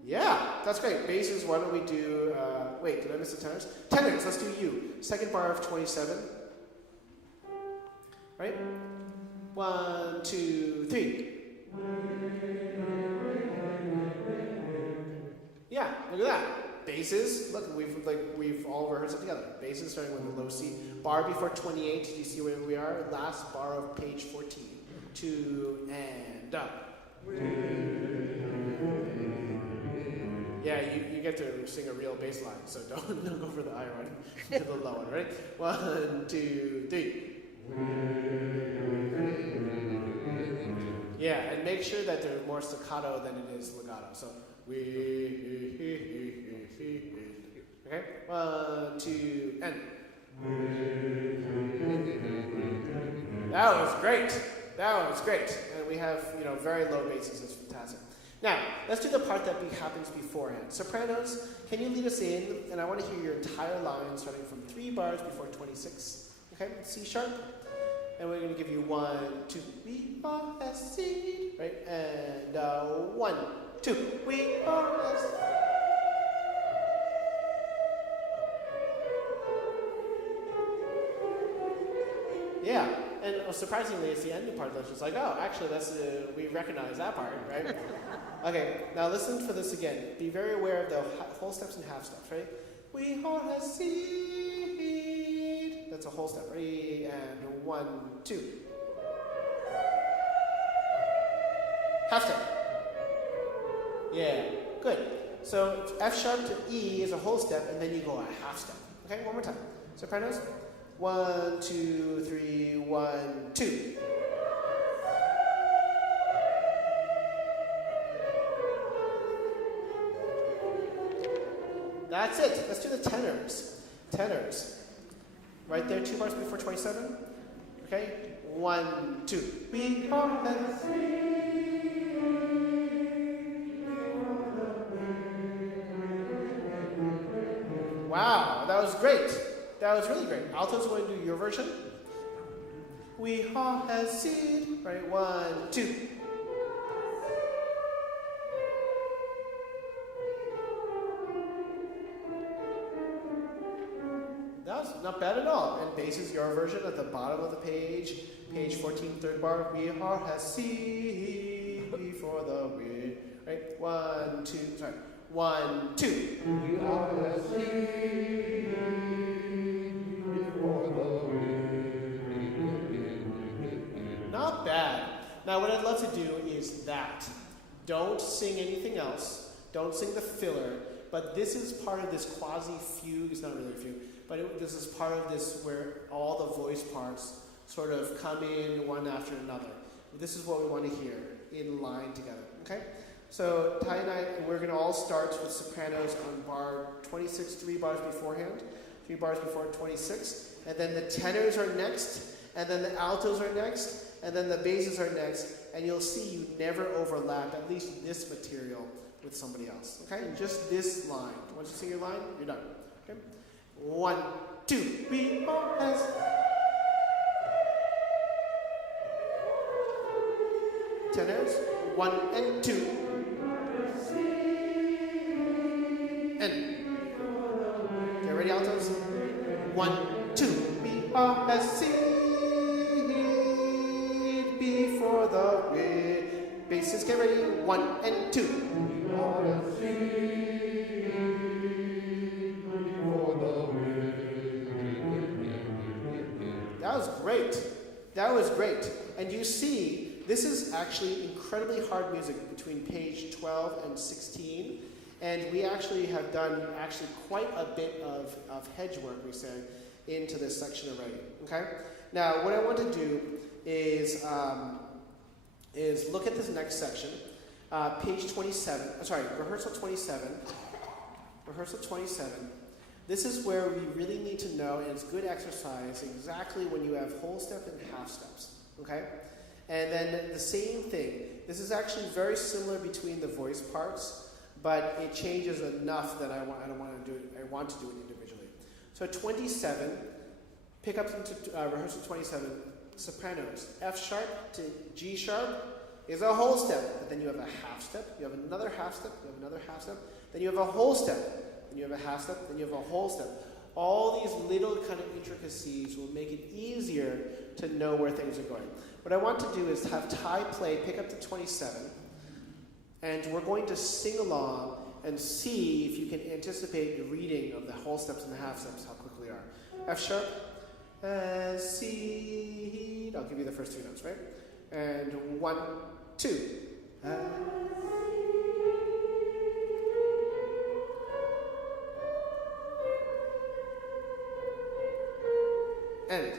Yeah, that's great. Basses, why don't we do, wait, did I miss the tenors? Tenors, let's do U. Second bar of 27. Right? 1, 2, 3. Yeah, look at that. Basses, look, we've all rehearsed it together. Basses starting with the low C. Bar before 28, do you see where we are? Last bar of page 14. 2 and up. Yeah, you get to sing a real bass line, so don't go for the high one, to the low one, right? 1, 2, 3. Yeah, and make sure that they're more staccato than it is legato. So, okay? 1, 2, and. That was great. That was great. And we have, very low basses. That's fantastic. Now, let's do the part that happens beforehand. Sopranos, can you lead us in? And I want to hear your entire line starting from 3 bars before 26. Okay? C sharp. And we're going to give you 1, 2. We are a seed. Right? And 1, 2. We are a seed. Yeah. And surprisingly, it's the ending part that's just like, oh, actually, we recognize that part, right? Okay, now listen for this again. Be very aware of the whole steps and half steps, right? We are a seed. That's a whole step. Ready? And 1, 2. Half step. Yeah, good. So F sharp to E is a whole step, and then you go a half step. Okay, one more time. Sopranos. 1, 2, 3, 1, 2. That's it. Let's do the tenors. Tenors. Right there, 2 bars before 27. Okay? 1, 2. We are Wow, that was great. That was really great. Altos, want to do your version? We all have seen. Right, 1, 2. That was not bad at all. And bass is your version at the bottom of the page. Page 14, third bar. We all have seen before the wind. Right, 1, 2. Sorry. 1, 2. We all have seen before the wind. Not bad. Now, what I'd love to do is that. Don't sing anything else. Don't sing the filler. But this is part of this quasi-fugue. It's not really a fugue. But this is part of this where all the voice parts sort of come in one after another. This is what we want to hear in line together. Okay? So Ty and I, we're going to all start with sopranos on bar 26, 3 bars beforehand, 3 bars before 26, and then the tenors are next, and then the altos are next, and then the basses are next, and you'll see you never overlap, at least this material, with somebody else. Okay? Just this line. Once you sing your line, you're done. Okay? 1, 2, we all has. Tenors, 1 and 2. And get ready, altos. 1, 2. We all have seen before the wind. Basses, get ready. 1 and 2. We all have seen before the wind. That was great. That was great. And you see, this is actually incredibly hard music between page 12 and 16. And we actually have done quite a bit of hedge work, we say, into this section already. Okay? Now, what I want to do is look at this next section, page 27. Rehearsal 27. Rehearsal 27. This is where we really need to know, and it's good exercise, exactly when you have whole step and half steps. Okay? And then the same thing. This is actually very similar between the voice parts, but it changes enough that I want to do it individually. So 27, pick up into rehearsal 27, sopranos. F sharp to G sharp is a whole step, but then you have a half step, you have another half step, you have another half step, then you have a whole step, then you have a half step, then you have a whole step. All these little kind of intricacies will make it easier to know where things are going. What I want to do is have Ty play, pick up to 27, and we're going to sing along and see if you can anticipate the reading of the whole steps and the half steps, how quickly they are. F sharp, C, I'll give you the first 2 notes, right? And 1, 2. And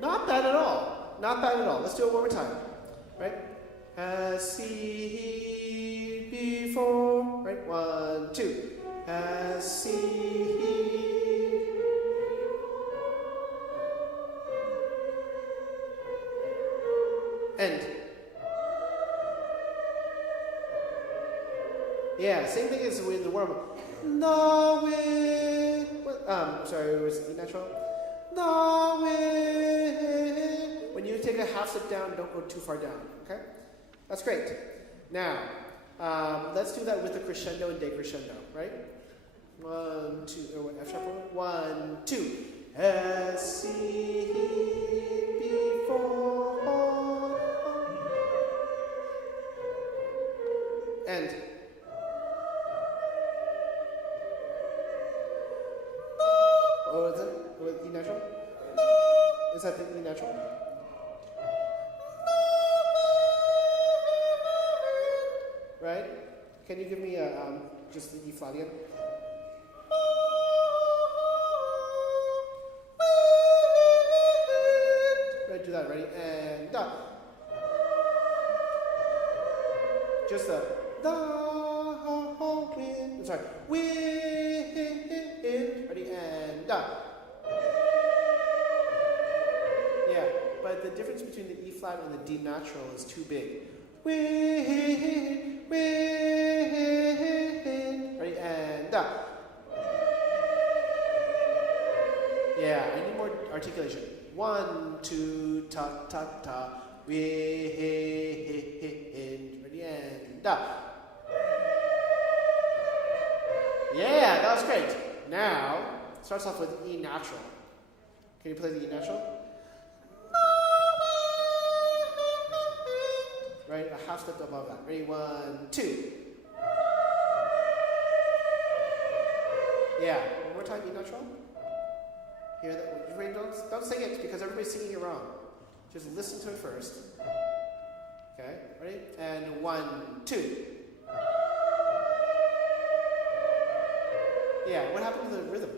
not bad at all. Not bad at all. Let's do it one more time. Right? As see before. Right? 1, 2. As see. End. Yeah, same thing as with the warm-up. No way. Sorry, was it E natural? No way. When you take a half step down, don't go too far down. Okay? That's great. Now, let's do that with the crescendo and decrescendo, right? 1, 2, F sharp 1, 2. As see before. And oh, is it with E natural? Is that the E natural? Right? Can you give me just the E flat again? Ready? And da. Just the wind. Sorry. Wind. Ready? And da. Yeah, but the difference between the E flat and the D natural is too big. Wind. Wind. Ready? And da. Yeah, I need more articulation. 1, 2, ta, ta, ta. Wind. Ready? And da. Yeah, that was great. Now, it starts off with E natural. Can you play the E natural? Right, a half step above that. Ready? 1, 2. Yeah, one more time, E natural. Hear that? Ready? Don't sing it because everybody's singing it wrong. Just listen to it first. Okay, ready? And 1, 2. Yeah, what happened to the rhythm?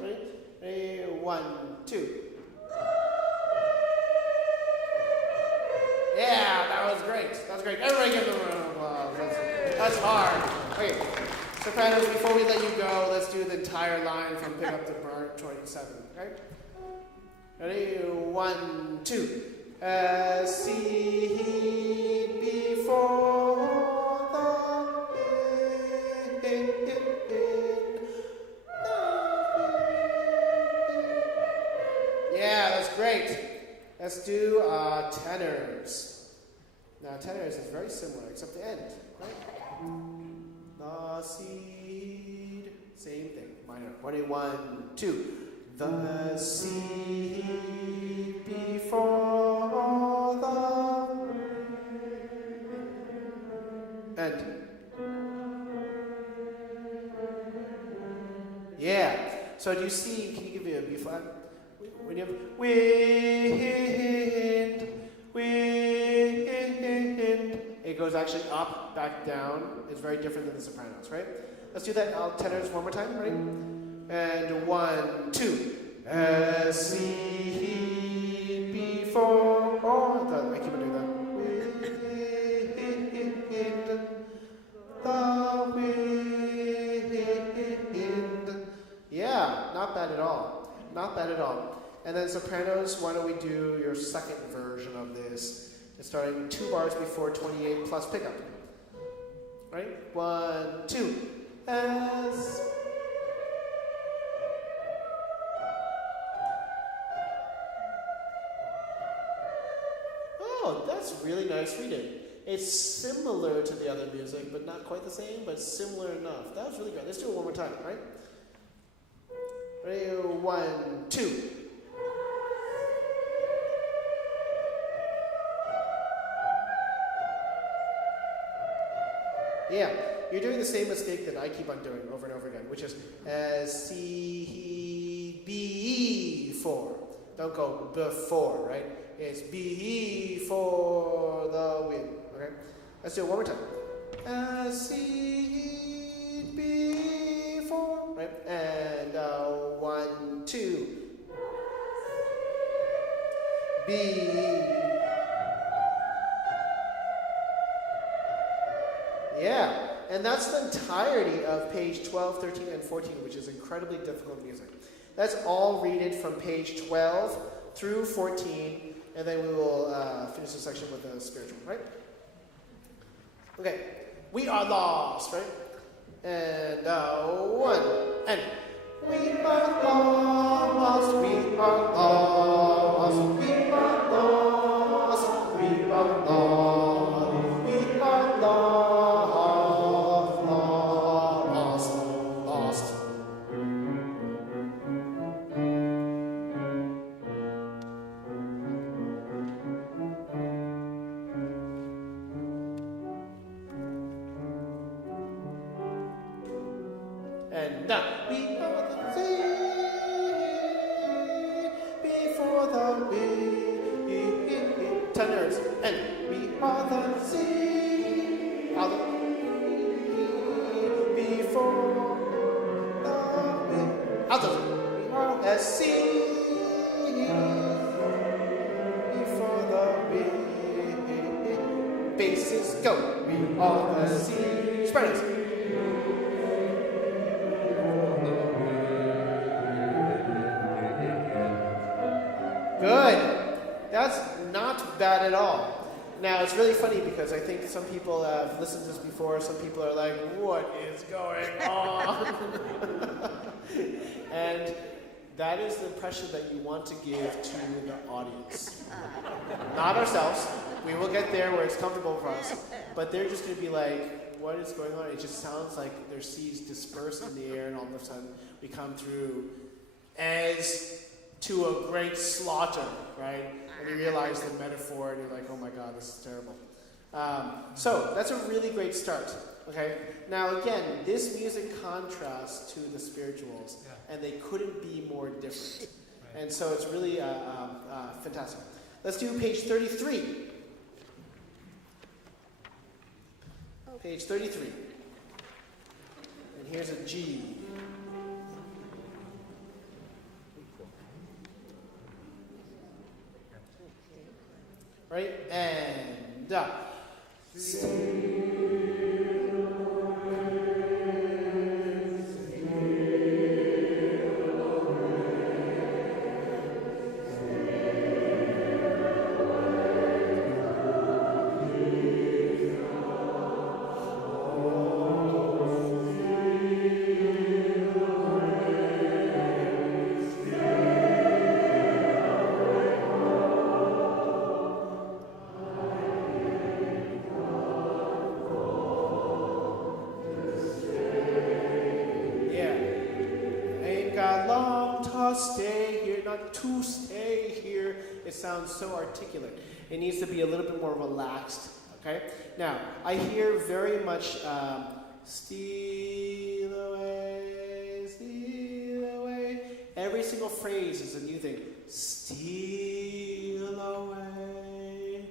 Ready? Ready? 1, 2. Yeah, that was great. That was great. Everybody give them a round of applause. That's hard. Okay, sopranos, before we let you go, let's do the entire line from pick up to bar 27. Okay? Ready? 1, 2. As he before the wind. Yeah, that's great. Let's do tenors. Now, tenors is very similar, except the end, right? The seed, same thing, minor. Ready? 1, 2. The seed before the end. Yeah. So do you see? Can you give me a B flat? When you have wind, wind, it goes actually up, back, down. It's very different than the sopranos, right? Let's do that tenors one more time, ready? And 1, 2. As he before. Oh, I keep on doing that. Wind, the wind. Yeah, not bad at all. Not bad at all. And then sopranos, why don't we do your second version of this? It's starting 2 bars before 28 plus pickup. Right? 1, 2. As. Oh, that's really nice reading. It's similar to the other music, but not quite the same, but similar enough. That was really good. Let's do it one more time, right? Ready? 1, 2. Yeah, you're doing the same mistake that I keep on doing over and over again, which is as C, he, before. Don't go before, right? It's before the wind. Okay? Let's do it one more time. As he, before. Right? And 1, 2. Yeah, and that's the entirety of page 12, 13, and 14, which is incredibly difficult music. Let's all read it from page 12 through 14, and then we will finish the section with the spiritual, right? Okay, we are lost, right? And 1, and we are lost, we are lost, we are lost, we are lost, we are lost. And now we are the sea before the wind. Tenors. And we are the sea before the wind. Altos. We are the sea go. We all the sea spreaders. Good. That's not bad at all. Now, it's really funny because I think some people have listened to this before. Some people are like, what is going on? And that is the impression that you want to give to the audience. Not ourselves. We will get there where it's comfortable for us. But they're just going to be like, what is going on? It just sounds like their seeds disperse in the air, and all of a sudden we come through as to a great slaughter, right? And you realize the metaphor, and you're like, oh my God, this is terrible. So that's a really great start, okay? Now again, this music contrasts to the spirituals, and they couldn't be more different. Right. And so it's really fantastic. Let's do page 33. Page 33. And here's a G. Right? And up. Stay here, not to stay here. It sounds so articulate. It needs to be a little bit more relaxed, okay? Now, I hear very much steal away, steal away. Every single phrase is a new thing. Steal away,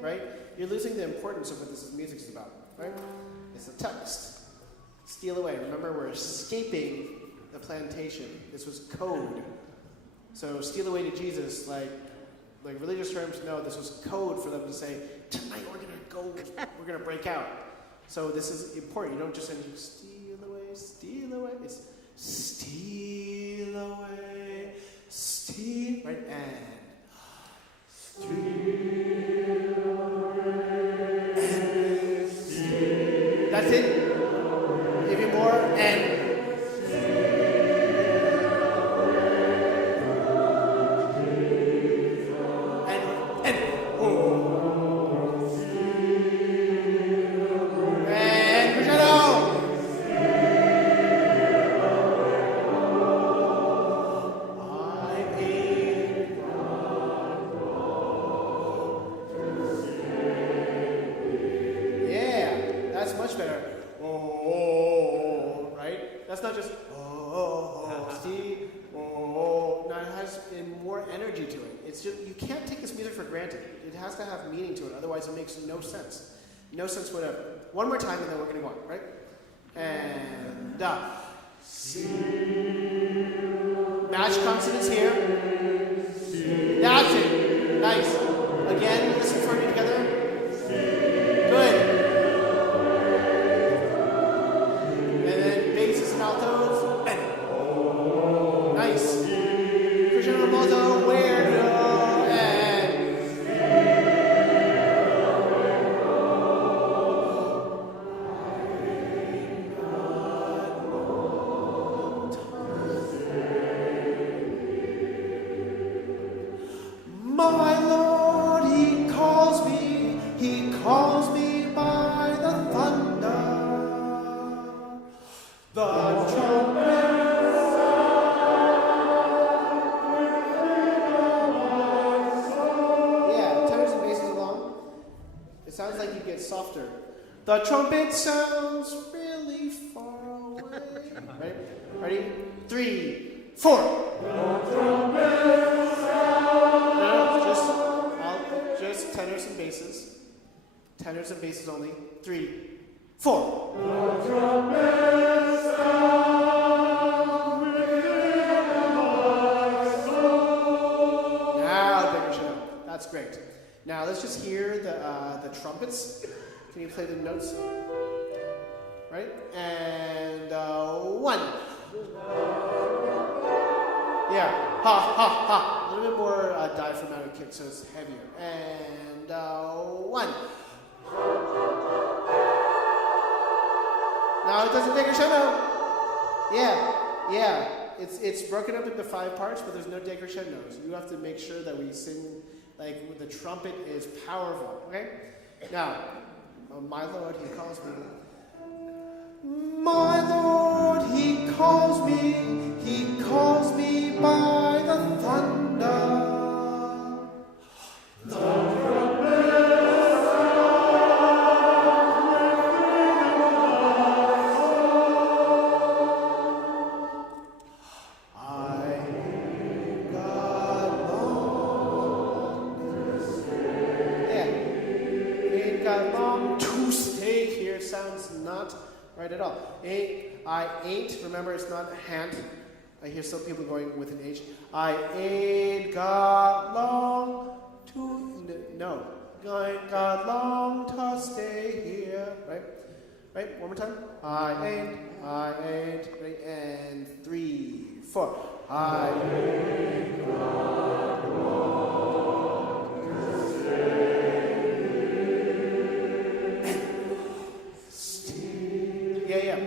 right? You're losing the importance of what this music is about, right? It's the text. Steal away. Remember, we're escaping the plantation. This was code. So steal away to Jesus, like religious terms, no, this was code for them to say, tonight we're gonna break out. So this is important. You don't just say steal away. It's steal away, right? And steal away. And steal. That's it. Give you more and. It makes no sense. No sense whatever. One more time and then we're going to go on, right? And match consonants here. That's it. Nice. Again, listen for me together. Good. And then basses and altos. And nice. Crescendo moto, where no. My Lord, He calls me by the thunder, the trumpet sound within my soul. Yeah, tenors and basses along. It sounds like you get softer. The trumpet sounds really far away. Right? Ready? 3, 4. The trumpet sound. No, just tenors and basses. Tenors and basses only. 3, 4. The trumpet sound within my soul. Now, bigger show. That's great. Now let's just hear the trumpets. Can you play the notes? Right? And 1. Yeah, ha, ha, ha. A little bit more diaphragmatic kick, so it's heavier. And 1. Now it doesn't decrescendo. Yeah. It's broken up into 5 parts, but there's no decrescendos. You have to make sure that we sing like the trumpet is powerful. Okay? Now, my Lord, he calls me. My Lord, he calls me by the thunder. Right at all. I ain't, remember it's not hand. I hear some people going with an H. I ain't got long to, no. I ain't got long to stay here. Right, one more time. I ain't, right, and 3, 4. I ain't got long to stay. Yeah.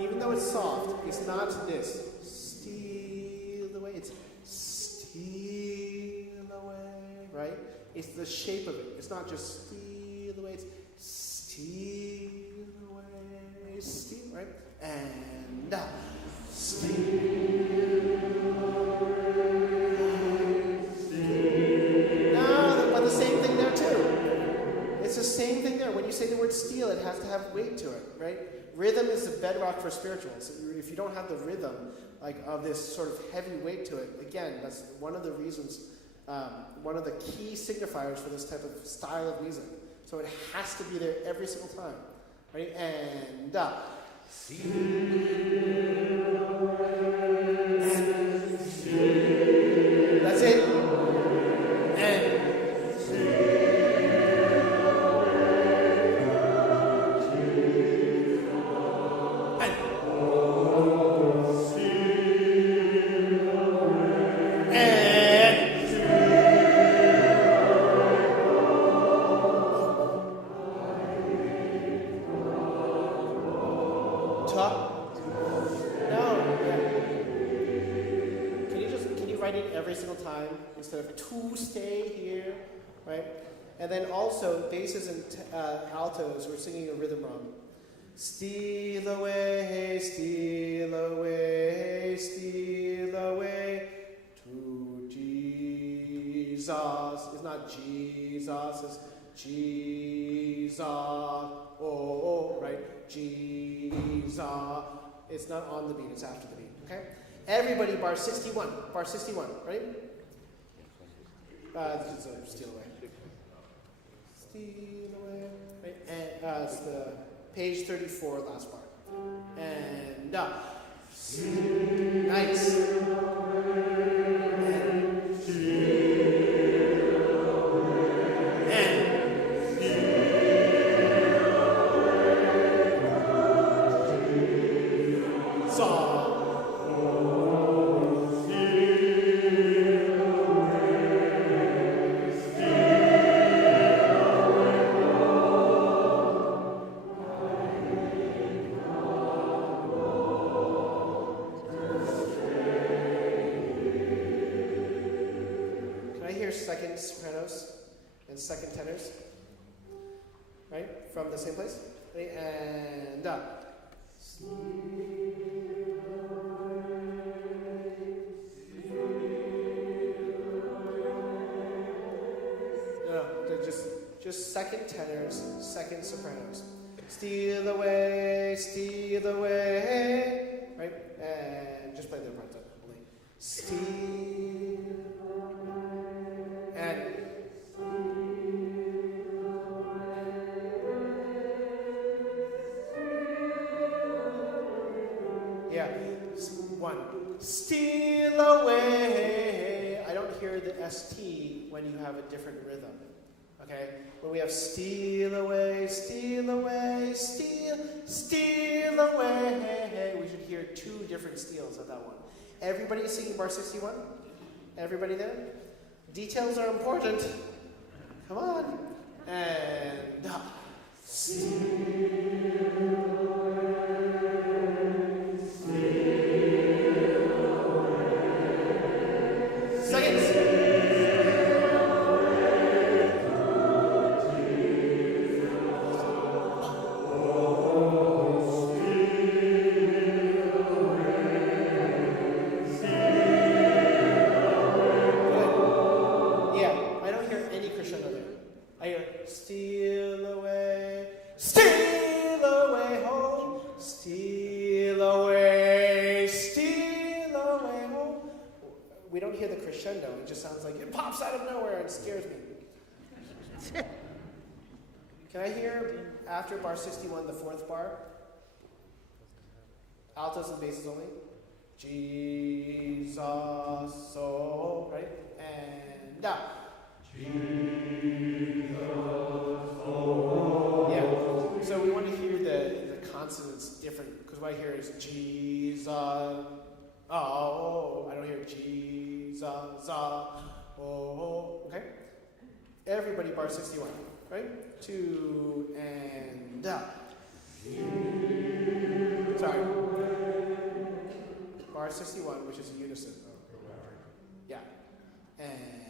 Even though it's soft, it's not this. Steal away. It's steal away, right? It's the shape of it. It's not just steal away. It's steal away. Steal, right? And steal away. Steal. No, but the same thing there too. It's the same thing there. When you say the word steal, it has to have weight to it, right? Rhythm is the bedrock for spirituals. If you don't have the rhythm, like of this sort of heavy weight to it, again, that's one of the reasons, one of the key signifiers for this type of style of music. So it has to be there every single time, right? And that's it. And instead of to stay here, right? And then also, basses and altos, we're singing a rhythm wrong. Steal away, steal away, steal away to Jesus. It's not Jesus, it's Jesus. Oh, right? Jesus. It's not on the beat, it's after the beat, okay? Everybody, bar 61, right? Steal away. Steal away. Right? And it's the page 34, last part. And nice. Second sopranos and second tenors, right? From the same place. Right? And No, they're just second tenors, second sopranos. Steal away, right? And just play the part only. Steal. And yeah, 1. Steal away. I don't hear the ST when you have a different rhythm. Okay? When we have steal away, steal away, steal away. We should hear two different steals at that one. Everybody singing bar 61? Everybody there? Details are important. Come on. And steal away, steal away. Seconds. It just sounds like it pops out of nowhere and scares me. Can I hear after bar 61 the fourth bar? Altos and basses only. Jesus, so, right? And down. Jesus, oh. Yeah. So we want to hear the consonants different because what I hear is Jesus. Oh, I don't hear Jesus, oh, okay? Everybody bar 61, right? 2 and sorry. Bar 61, which is a unison. Yeah. And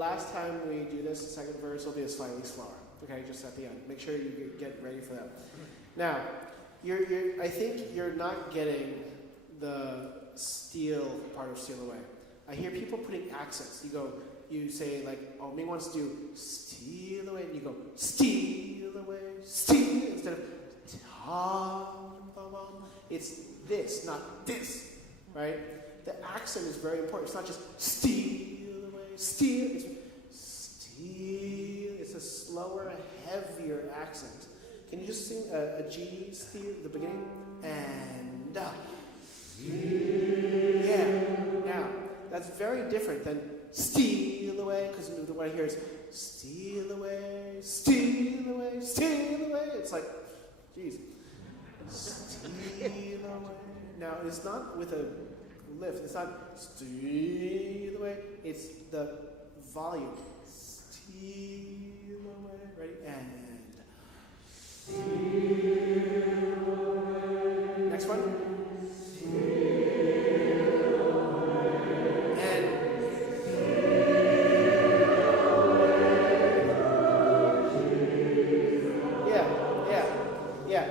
last time we do this, the second verse will be a slightly slower. Okay, just at the end. Make sure you get ready for that. Now, I think you're not getting the steal part of steal away. I hear people putting accents. You say like, oh, Ming wants to do steal away, and you go steal away, steal, instead of ta-ba-bum. It's this, not this, right? The accent is very important. It's not just steal away, steal. It's steal. It's a slower, heavier accent. Can you just sing a G steal at the beginning? And yeah. Now, that's very different than steal away, because what I hear is steal away, steal away, steal away. It's like, geez. Steal away. Now, it's not with a lift. It's not steal away. It's the volume. Steal away. Ready? And steal away. Next one. Steal away. And yeah.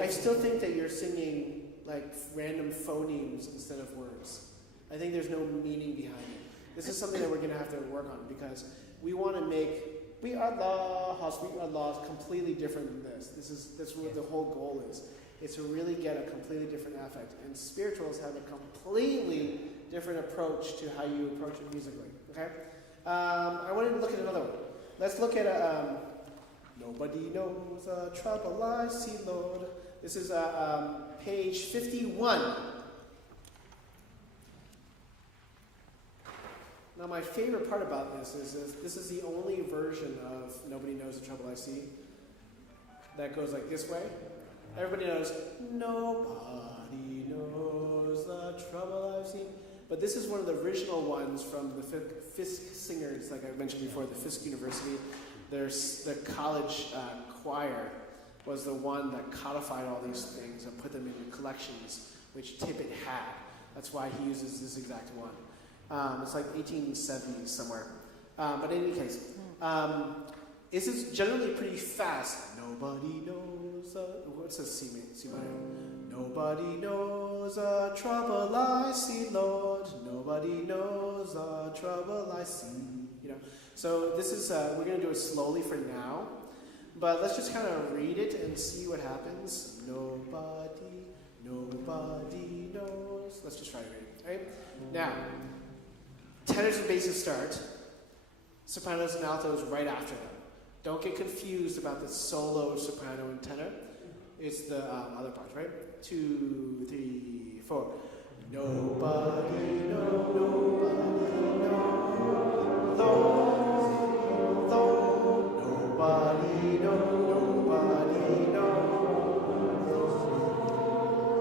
I still think that you're singing like random phonemes instead of words. I think there's no meaning behind it. This is something that we're going to have to work on because we want to make We are the house, we are law is completely different than this. That's what the whole goal is. It's to really get a completely different affect. And spirituals have a completely different approach to how you approach it musically. Okay? I wanted to look at another one. Let's look at Nobody Knows the Trouble I See, Lord. This is page 51. Now, my favorite part about this is this is the only version of Nobody Knows the Trouble I See that goes like this way. Everybody knows, nobody knows the trouble I've seen. But this is one of the original ones from the Fisk singers, like I mentioned before, the Fisk University. The college choir was the one that codified all these things and put them into collections, which Tippett had. That's why he uses this exact one. It's like 1870s somewhere. But in any case, this is generally pretty fast. Nobody knows, what's the C minor? Nobody knows the trouble I see, Lord. Nobody knows the trouble I see. You know. So this is, we're going to do it slowly for now. But let's just kind of read it and see what happens. Nobody knows. Let's just try to read it. Right? Now, tenors and basses start. Sopranos and altos right after them. Don't get confused about the solo soprano and tenor. It's the other parts, right? 2, 3, 4. Nobody knows, Lord, nobody knows, nobody knows,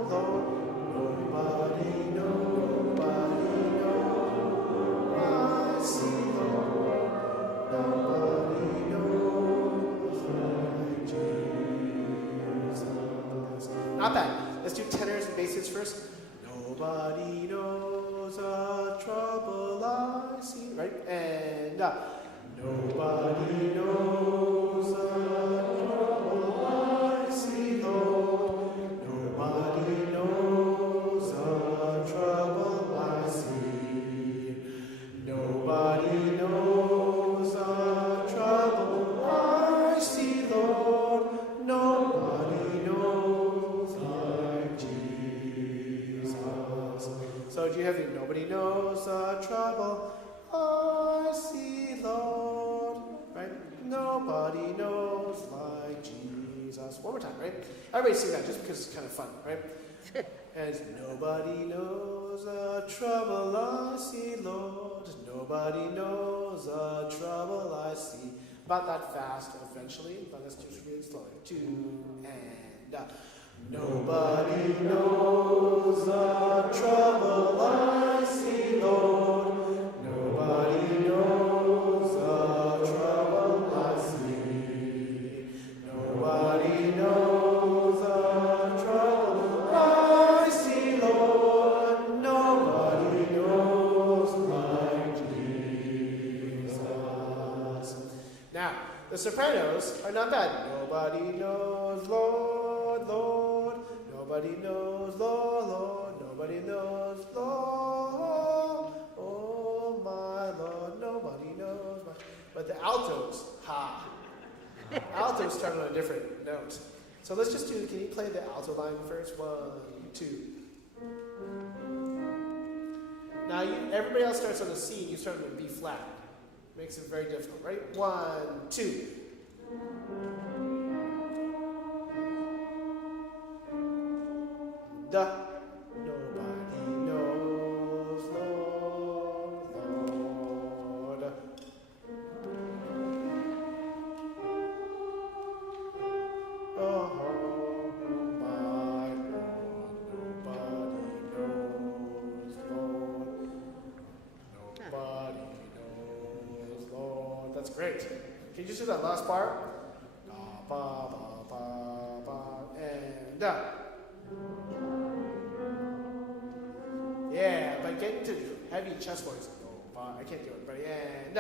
Lord, nobody knows, I see, Lord, nobody knows like Jesus. Not bad. Let's do tenors and basses first. Nobody knows the trouble I see. Right? And nobody knows the trouble I see, Lord. Nobody knows the trouble I see. Nobody knows the trouble I see, Lord. Nobody knows like Jesus. So do you have it? Nobody knows the trouble I see, Lord. Right? Nobody knows like Jesus. One more time, right? Everybody sing that just because it's kind of fun, right? And it's, nobody knows the trouble I see, Lord. Nobody knows the trouble I see. About that fast eventually, but let's just read it slowly. 2 and nobody knows the trouble I see, Lord. Nobody knows the trouble I see. Nobody knows the trouble I see, Lord. Nobody knows like Jesus. Now, the sopranos are not bad. Nobody knows, Lord, Lord. Nobody knows, Lord, Lord. Nobody knows, Lord. Oh, my Lord. Nobody knows. But the altos, ha. Altos start on a different note. So let's just do, can you play the alto line first? 1, 2. Now, everybody else starts on a C, you start on a B flat. Makes it very difficult, right? 1, 2. Da. Nobody knows, Lord, Lord. Oh, my Lord, nobody knows, Lord. Nobody knows, Lord. That's great. Can you just do that last part? Da, ba, ba, ba, ba, and da. Yeah, but get into heavy chest voice. Oh, I can't do it, but and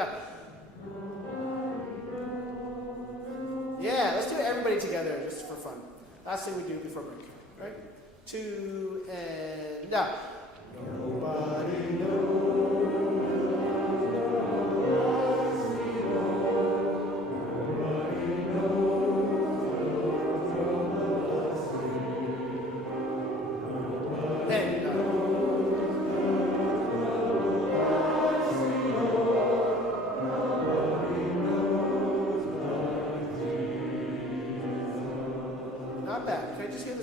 yeah, let's do everybody together just for fun. Last thing we do before break, right? 2 and nobody knows.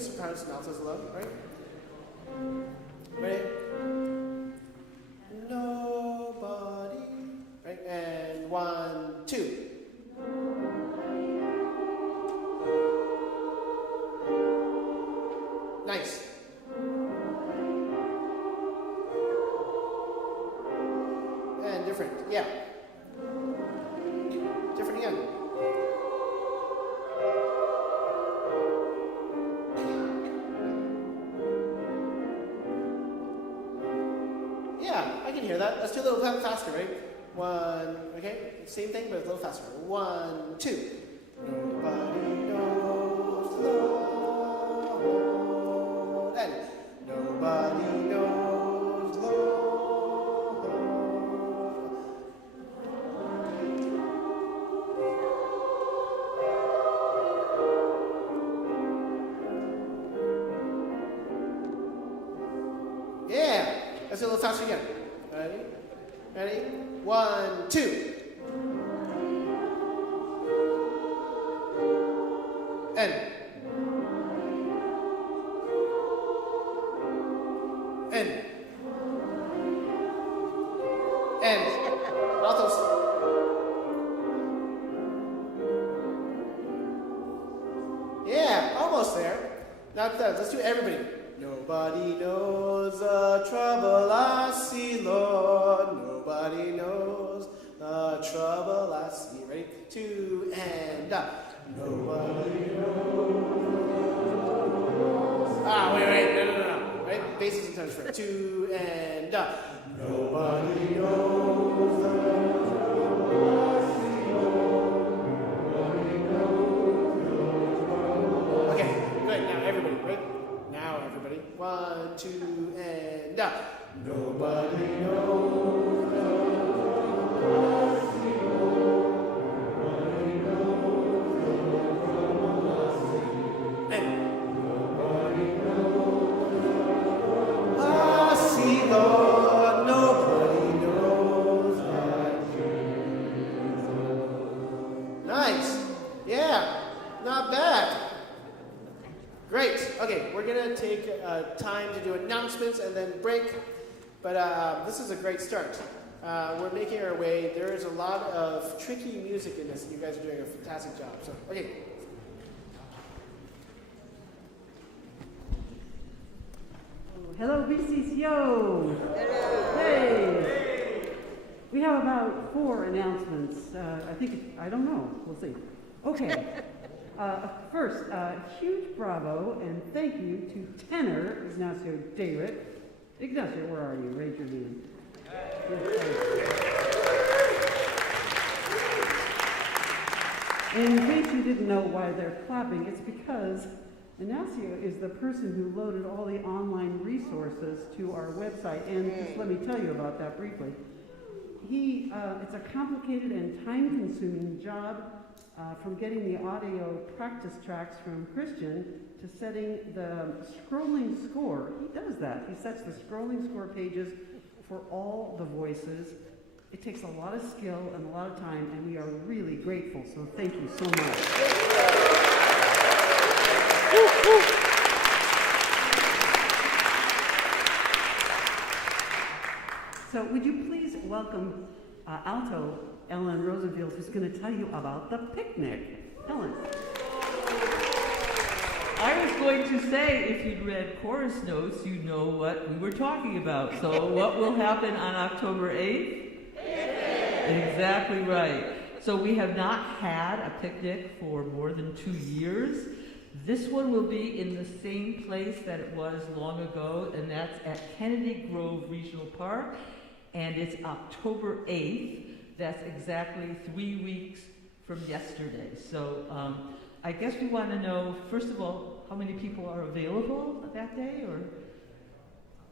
the sopranos and altos alone, right? Ready? Nobody. Right? And 1, 2. Nice. And different. Yeah. Different again. Yeah, I can hear that. Let's do a little faster, right? 1, okay? Same thing, but a little faster. 1, 2. Nobody knows the Lord. And nobody knows the Lord. Yeah, let's do a little faster again. Ready? Ready? 1, 2. N. N. N. Altos. Yeah, almost there. Not that. Let's do everybody. Nobody knows the trouble I see, Lord. Nobody knows the trouble I see. Ready? 2 and up. Nobody knows. Ah, wait. No. Right? Basses and tones first. 2 and up. Nobody knows the trouble I see, Lord. Nobody knows the trouble. Okay, good. Now everybody, right? Now everybody. 1, 2 and up. Nobody knows the trouble I see, Lord. Nobody knows the trouble I see. And nobody knows the trouble I see, Lord. Nobody knows that Jesus. Nice. Yeah. Not bad. Great. Okay, we're going to take time to do announcements and then break. But this is a great start. We're making our way. There is a lot of tricky music in this. You guys are doing a fantastic job. So, okay. Hello, BCCO. Hello. Hey. We have about 4 announcements. I don't know. We'll see. Okay. First, huge bravo and thank you to tenor Ignacio David. Ignacio, where are you? Raise your hand. In case you didn't know why they're clapping, it's because Ignacio is the person who loaded all the online resources to our website. And just let me tell you about that briefly. It's a complicated and time-consuming job. From getting the audio practice tracks from Christian to setting the scrolling score. He does that. He sets the scrolling score pages for all the voices. It takes a lot of skill and a lot of time, and we are really grateful, so thank you so much. So would you please welcome alto Ellen Rosenfield, who's going to tell you about the picnic. Ellen. I was going to say, if you'd read chorus notes, you know what we were talking about. So what will happen on October 8th? Exactly right. So we have not had a picnic for more than 2 years. This one will be in the same place that it was long ago, and that's at Kennedy Grove Regional Park, and it's October 8th. That's exactly 3 weeks from yesterday. So I guess we want to know, first of all, how many people are available that day, or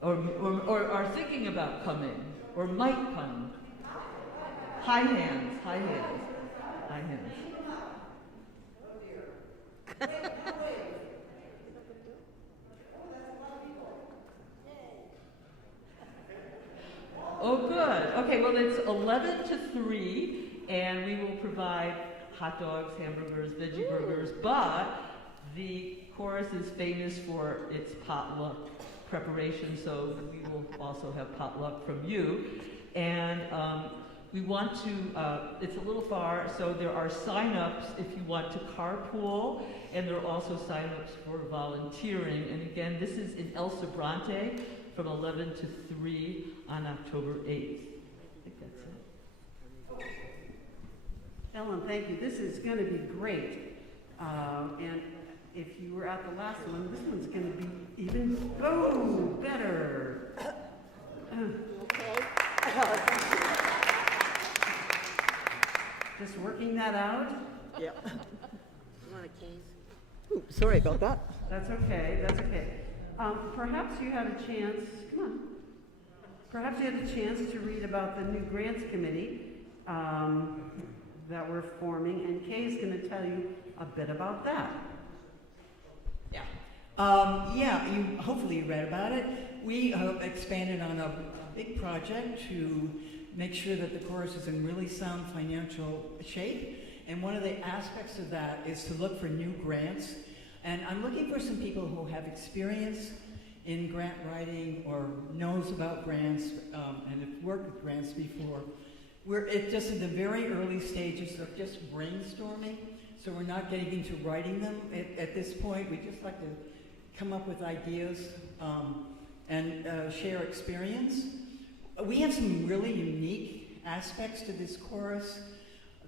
are thinking about coming, or might come. High hands. Oh, good. Okay, well, it's 11 to 3, and we will provide hot dogs, hamburgers, veggie burgers, but the chorus is famous for its potluck preparation, so we will also have potluck from you. And we want to, it's a little far, so there are sign-ups if you want to carpool, and there are also sign-ups for volunteering. And again, this is in El Sobrante from 11 to 3 on October 8th. I think that's it. Ellen, thank you. This is going to be great. And if you were at the last one, this one's going to be even better. Okay. Just working that out. Yeah. You want a case? Ooh, sorry about that. That's okay. That's okay. Perhaps you had a chance. Come on. Perhaps you had a chance to read about the new grants committee that we're forming, and Kay is going to tell you a bit about that. Yeah, hopefully you read about it. We expanded on a big project to make sure that the chorus is in really sound financial shape. And one of the aspects of that is to look for new grants. And I'm looking for some people who have experience in grant writing or knows about grants and have worked with grants before. We're just in the very early stages of just brainstorming, so we're not getting into writing them at this point. We just like to come up with ideas and share experience. We have some really unique aspects to this chorus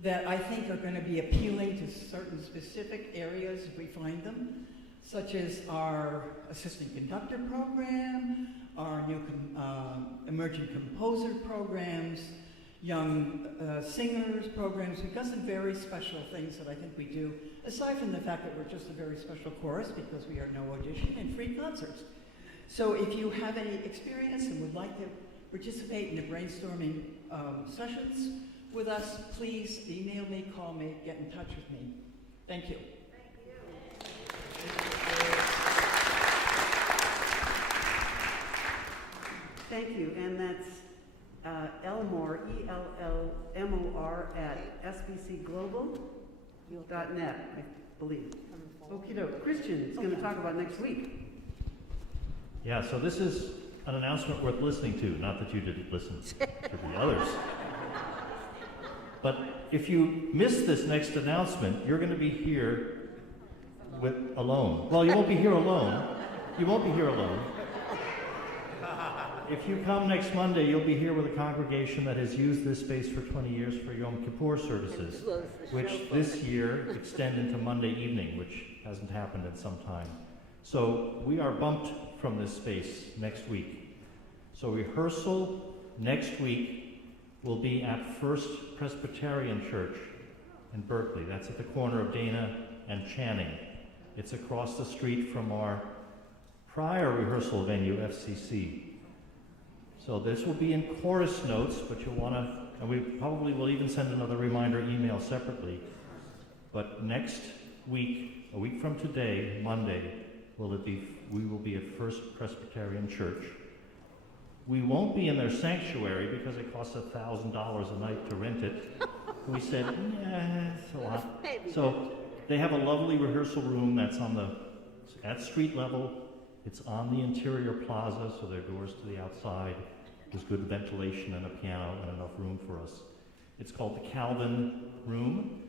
that I think are going to be appealing to certain specific areas if we find them, such as our assistant conductor program, our new emerging composer programs, young singers programs. We've got some very special things that I think we do, aside from the fact that we're just a very special chorus because we are no audition and free concerts. So if you have any experience and would like to participate in the brainstorming sessions with us, please email me, call me, get in touch with me. Thank you. Thank you, and that's Elmore, ELLMOR at sbcglobal.net, I believe. Okie doke. Christian is going to talk about next week. Yeah, so this is an announcement worth listening to, not that you didn't listen to the others. But if you miss this next announcement, you're going to be here alone. Well, you won't be here alone. You won't be here alone. If you come next Monday, you'll be here with a congregation that has used this space for 20 years for Yom Kippur services, which this year extend into Monday evening, which hasn't happened in some time. So we are bumped from this space next week. So rehearsal next week will be at First Presbyterian Church in Berkeley. That's at the corner of Dana and Channing. It's across the street from our prior rehearsal venue, FCC. So this will be in chorus notes, but you'll want to, and we probably will even send another reminder email separately. But next week, a week from today, Monday, we will be at First Presbyterian Church. We won't be in their sanctuary because it costs $1,000 a night to rent it. We said, yeah, it's a lot. So they have a lovely rehearsal room that's at street level. It's on the interior plaza, so there are doors to the outside. There's good ventilation and a piano and enough room for us. It's called the Calvin Room,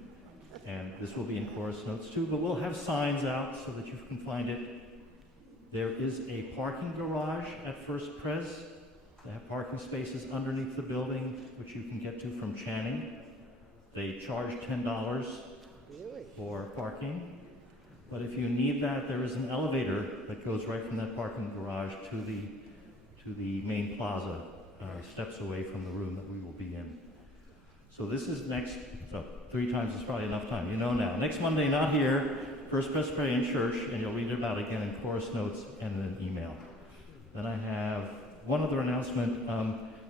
and this will be in chorus notes too, but we'll have signs out so that you can find it. There is a parking garage at First Pres. They have parking spaces underneath the building, which you can get to from Channing. They charge $10 for parking. But if you need that, there is an elevator that goes right from that parking garage to the main plaza, steps away from the room that we will be in. So this is next, so 3 times is probably enough time. You know now. Next Monday, not here, First Presbyterian Church, and you'll read about it again in chorus notes and an email. Then I have one other announcement.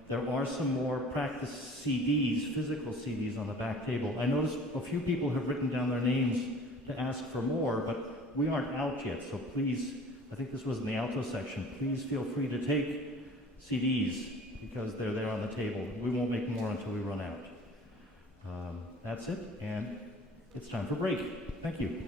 There are some more practice CDs, physical CDs on the back table. I noticed a few people have written down their names to ask for more, but we aren't out yet, so please, I think this was in the alto section, please feel free to take CDs because they're there on the table. We won't make more until we run out. That's it, and it's time for break. Thank you.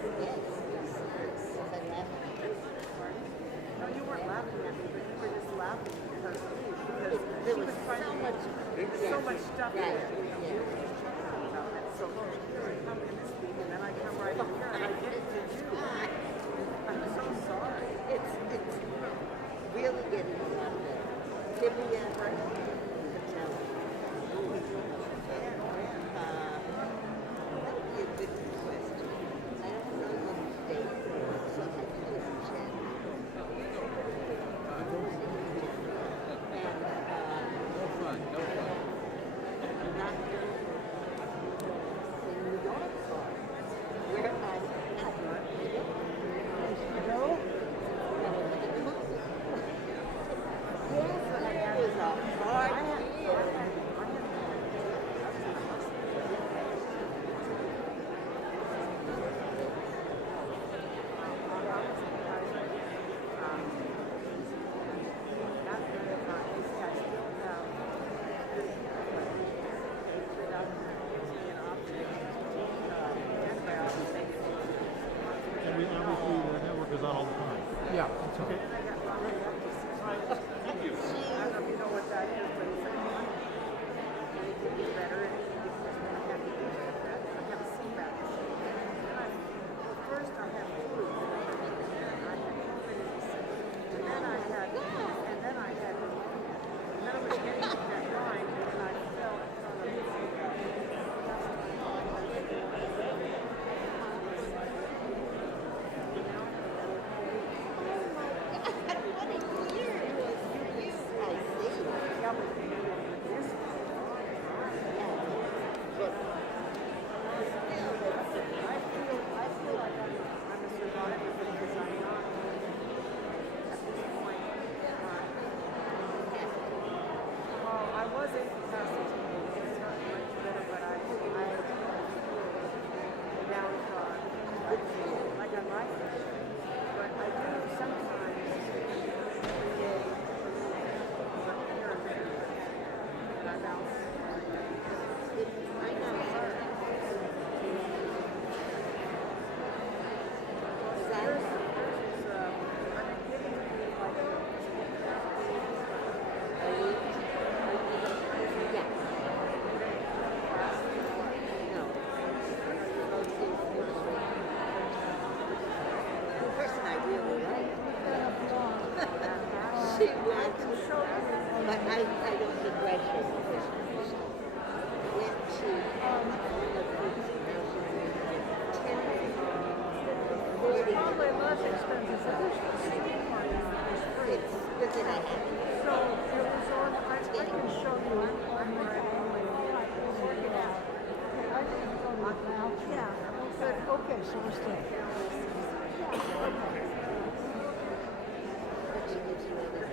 No, you weren't laughing at me, but you were just laughing because there was so much stuff in there. So here I come in this week, and then I come right in here, and I get it to you. I'm so sorry. It's really getting a lot better. Trivia, Patel. That would be a good question. I don't know the date, so I couldn't check. No fun. Not in New York, where I no. Yes, that was a hard year. And we obviously the network is on all the time. Yeah, it's okay. I don't know if you know what that is, but it's like it could be better. I had to do that. I have a CPAP machine. First I had flu. And then I had and then I was getting to that line and I fell in front of the But I don't regret it. Went to one of these probably less expensive than this. it's good that I have it. So it was on, I can show you on where I work it out. I didn't go to the mouth. Yeah, but okay, so we're still. Yeah, okay. But she gives you other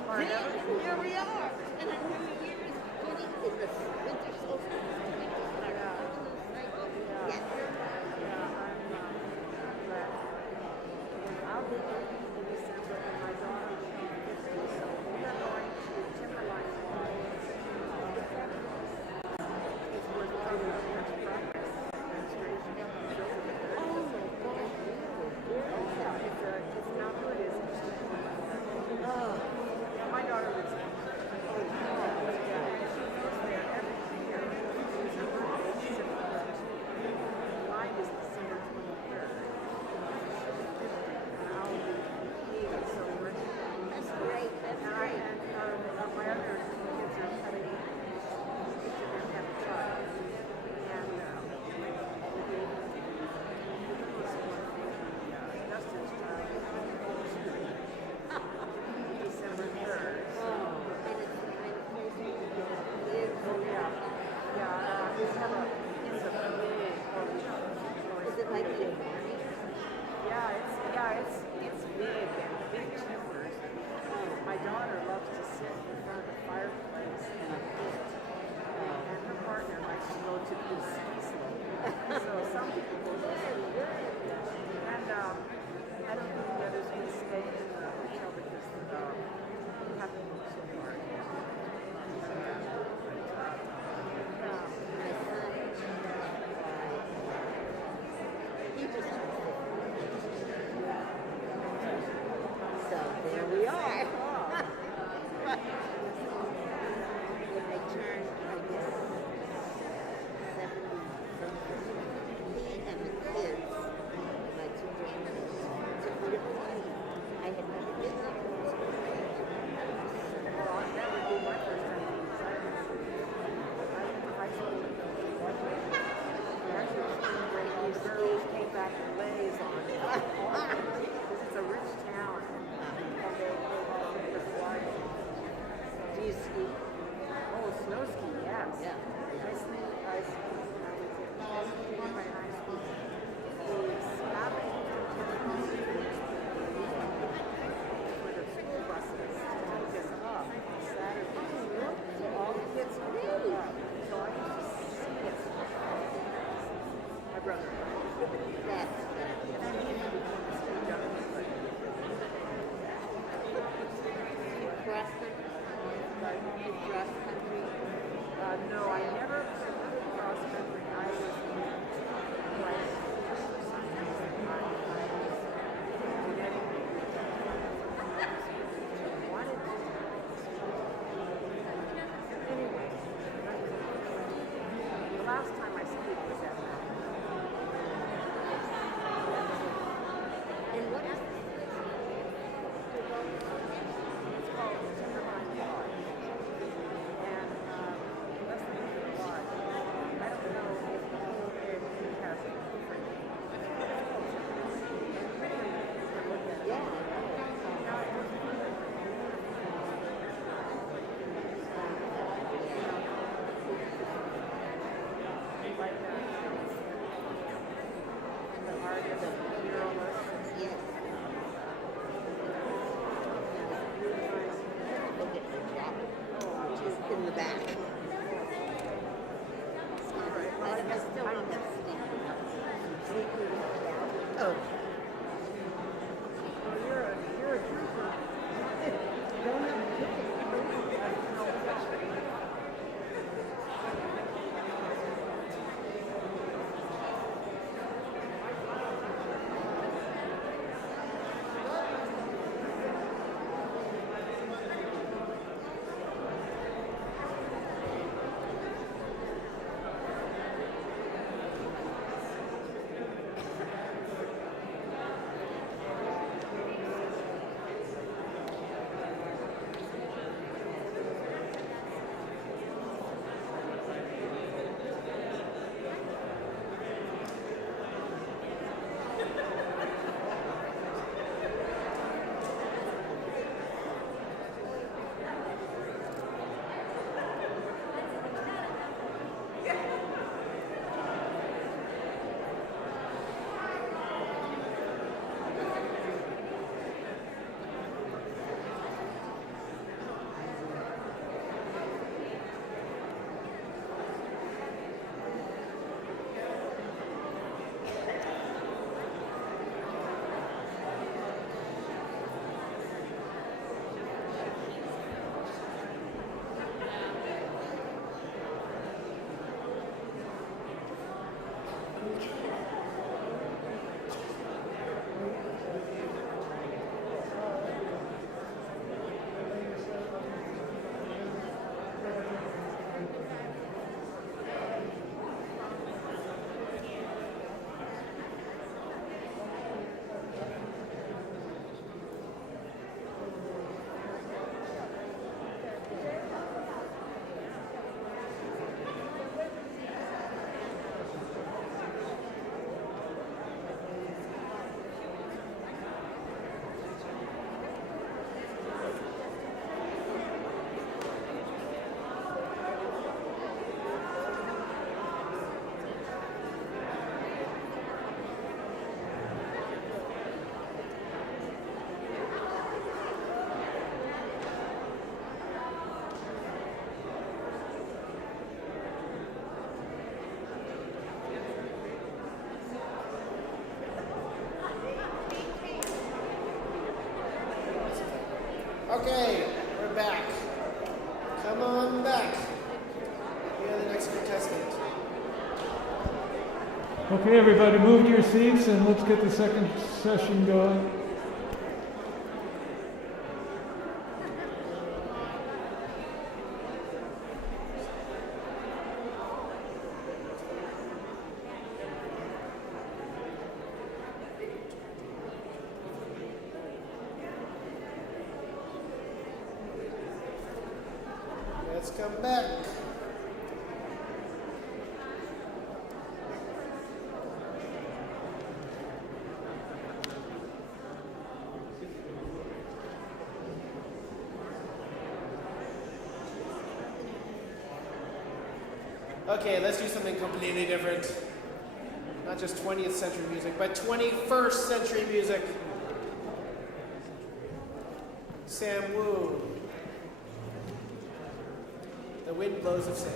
did. And here we are. And a new year is beginning in the winter solstice. Yes. I'll be in December, and my daughter is 50, so we are going to Timberline. It's worth doing a much progress demonstration. It's not good, is it? My daughter lives there. She goes there every year. Mine is December 23rd. I'll be 80, so we're That's great. That's and great. my other kids are cutting each of them have a child. And Dustin's child December 3rd. And it's the kind of place where you get kids. Oh, yeah. Yeah, we have it's a big hotel. Is it like the Amani? It's big and big timbers. My daughter loves to sit in front of the fireplace and eat. And her partner likes to go to the ski slope. So some people go to ski. And I don't think the others can stay in the hotel because we have to move so far. My son, he just turned 50. So there we are. When I turned, I guess, 70 something, he and the kids, my two grandkids, took me to Hawaii. I had never been there. Well, that would be my first time in Cyprus. I went to high school with those. Actually, spring break, these girls came back and lays on it. Because it's a rich town. And they all live in Hawaii. Do you ski? Oh, snow ski, yes. Yeah. I ski. I was in my high school. The Saturday for the school buses to take us up Saturday. So all the kids would go up. So I used to see it. My brother. That's fabulous. And he became a state government. Cross country? You cross country? No, I never cross country. I was like, wanted to. Anyway, the last time I skied was at And what is it's called Timberline Lodge. And that's the name of the lodge. I don't know if the whole Airbnb has a different name. And really, you can look at it. Yeah, I know. Like the artist, the muralist. Yes. Look at the drop, which is in the back. I still don't have sneakers. Oh. Well, you're a trooper. Don't have a ticket. back. Come on back. You're the next contestant. Okay, everybody, move to your seats and let's get the second session going. Let's come back. Okay, let's do something completely different. Not just 20th century music, but 21st century music. Sam Wu. The Wind Blows of Sand.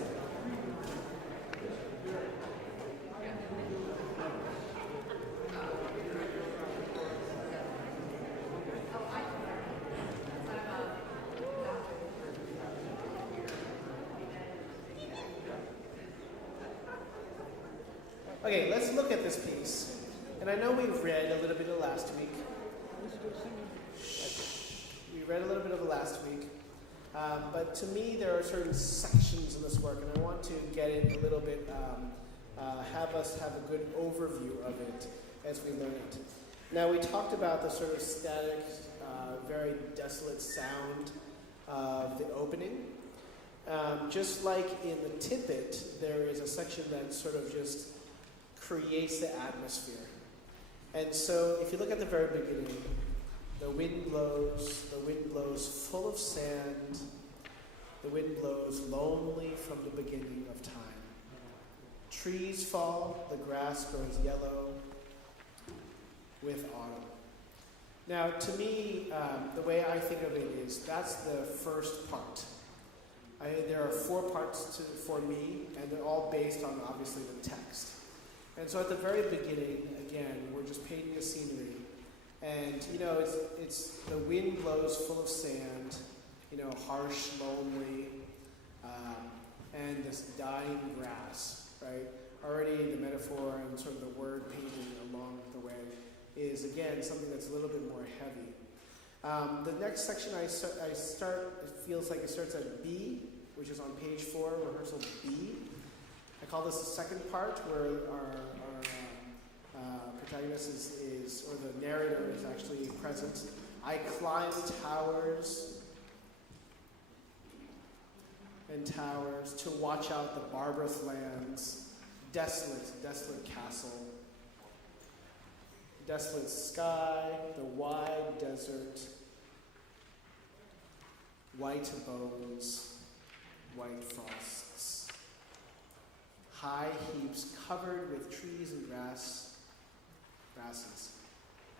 Okay, let's look at this piece. And I know we read a little bit of last week. We read a little bit of it last week. But to me, there are certain sections in this work, and I want to get it a little bit, have us have a good overview of it as we learn it. Now, we talked about the sort of static, very desolate sound of the opening. Just like in the tidbit, there is a section that sort of just creates the atmosphere. And so, if you look at the very beginning, the wind blows full of sand, the wind blows lonely from the beginning of time. Trees fall, the grass grows yellow with autumn. Now, to me, the way I think of it is that's the first part. There are 4 parts for me, and they're all based on, obviously, the text. And so at the very beginning, again, we're just painting a scenery. And, you know, it's the wind blows full of sand, you know, harsh, lonely, and this dying grass, right? Already the metaphor and sort of the word painting along the way is, again, something that's a little bit more heavy. The next section I start, it feels like it starts at B, which is on page 4, rehearsal B. I call this the second part, where our protagonist is, or the narrator is actually present. I climb towers and towers to watch out the barbarous lands, desolate castle, desolate sky, the wide desert, white bones, white frosts, high heaps covered with trees and grasses.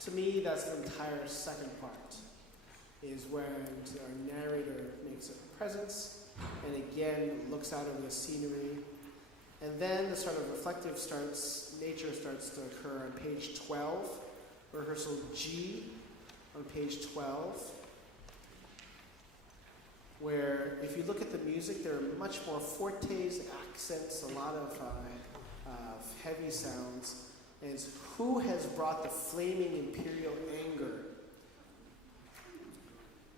To me, that's the entire second part, is when our narrator makes a presence and again looks out over the scenery. And then the sort of reflective nature starts to occur on page 12, rehearsal G on page 12, where if you look at the music, there are much more fortes, accents, a lot of heavy sounds. And it's who has brought the flaming imperial anger?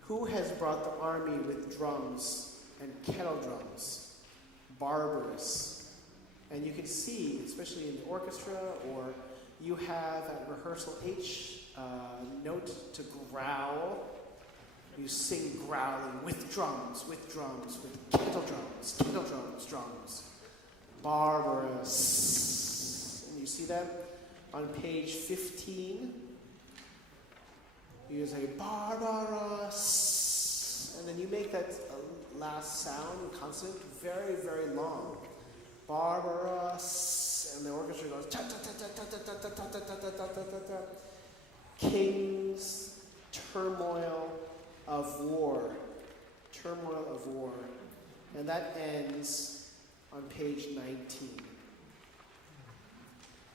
Who has brought the army with drums and kettle drums? Barbarous. And you can see, especially in the orchestra, or you have at rehearsal H, note to growl. You sing growling with drums, with kettle drums. Barbarous. And you see that? On page 15, you say barbarous, and then you make that last sound, consonant, very, very long. Barbarous, and the orchestra goes ta ta ta ta ta ta ta ta ta ta ta ta. Kings, turmoil of war, and that ends on page 19.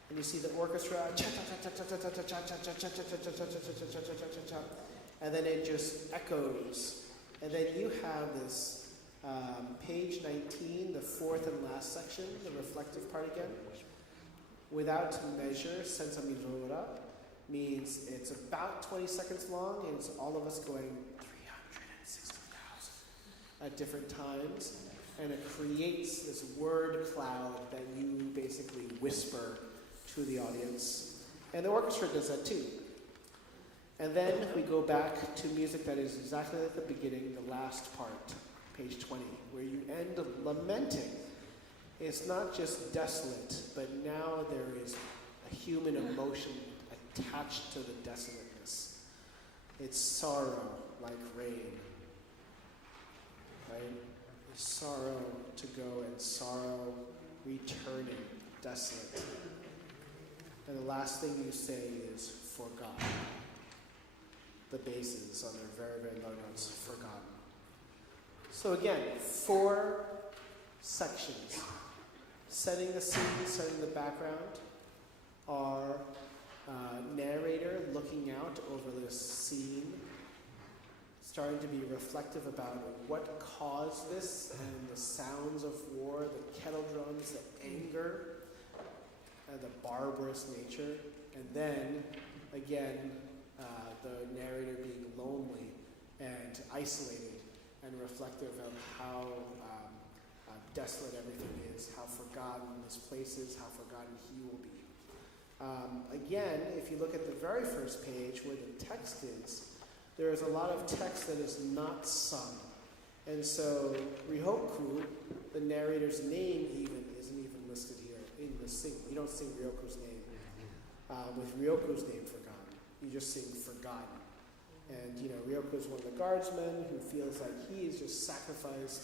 And you see the orchestra, and then it just echoes And then you have this page 19, the fourth and last section, the reflective part again. Without measure, senza misura, means it's about 20 seconds long, and it's all of us going 360,000 at different times. And it creates this word cloud that you basically whisper to the audience. And the orchestra does that too. And then we go back to music that is exactly like the beginning, the last part, page 20, where you end lamenting. It's not just desolate, but now there is a human emotion attached to the desolateness. It's sorrow like rain, right? It's sorrow to go and sorrow returning, desolate. And the last thing you say is forgotten. The basses on their very, very low notes, forgotten. So again, 4 sections. Setting the scene, setting the background. Our narrator looking out over this scene, starting to be reflective about what caused this and the sounds of war, the kettle drums, the anger, and the barbarous nature. And then, again, the narrator being lonely and isolated and reflective of how desolate everything is, how forgotten this place is, how forgotten he will be. Again, if you look at the very first page where the text is, there is a lot of text that is not sung. And so Rihoku, the narrator's name even, isn't even listed here in the sing. You don't sing Ryoko's name with Ryoko's name forgotten. You just sing forgotten. And, Ryoko is one of the guardsmen who feels like he is just sacrificed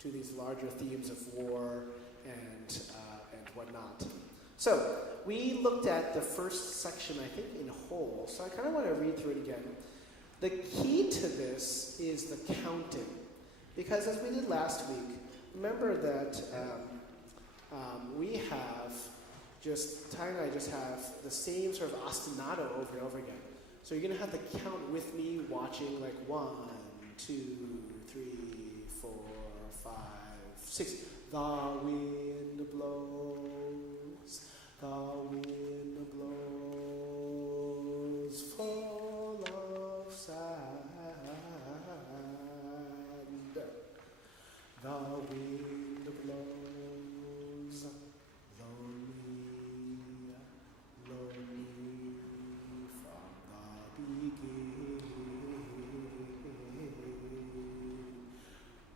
to these larger themes of war and whatnot. So, we looked at the first section, I think, in whole. So I kind of want to read through it again. The key to this is the counting. Because as we did last week, remember that we have Ty and I just have the same sort of ostinato over and over again. So you're going to have to count with me watching like 1, 2, 3, 4, 5, 6. The wind blows, the wind blows full of sand. The wind blows lonely, lonely from the beginning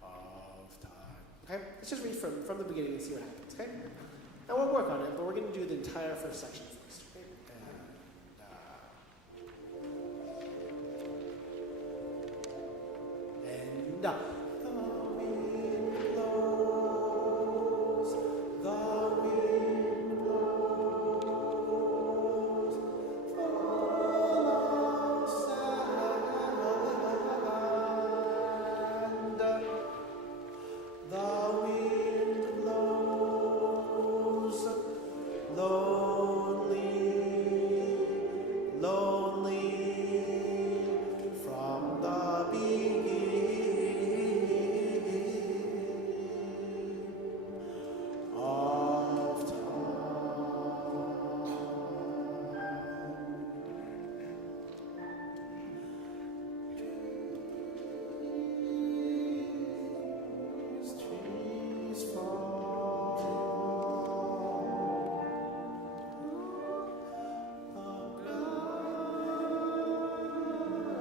of time. Okay, let's just read from the beginning and see what happens, okay? And we'll work on it, but we're going to do the entire first section first. Okay?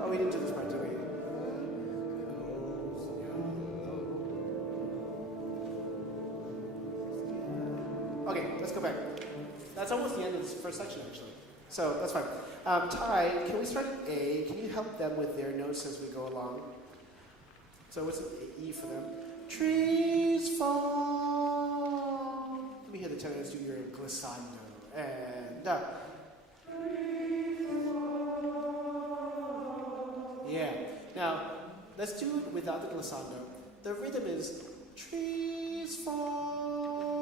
And we didn't do this part, did we? Okay, let's go back. That's almost the end of this first section, actually. So that's fine. Ty, can we start at A? Can you help them with their notes as we go along? So what's E for them? Trees fall. Let me hear the tenors do your glissando. And yeah. Now, let's do it without the glissando. The rhythm is trees fall.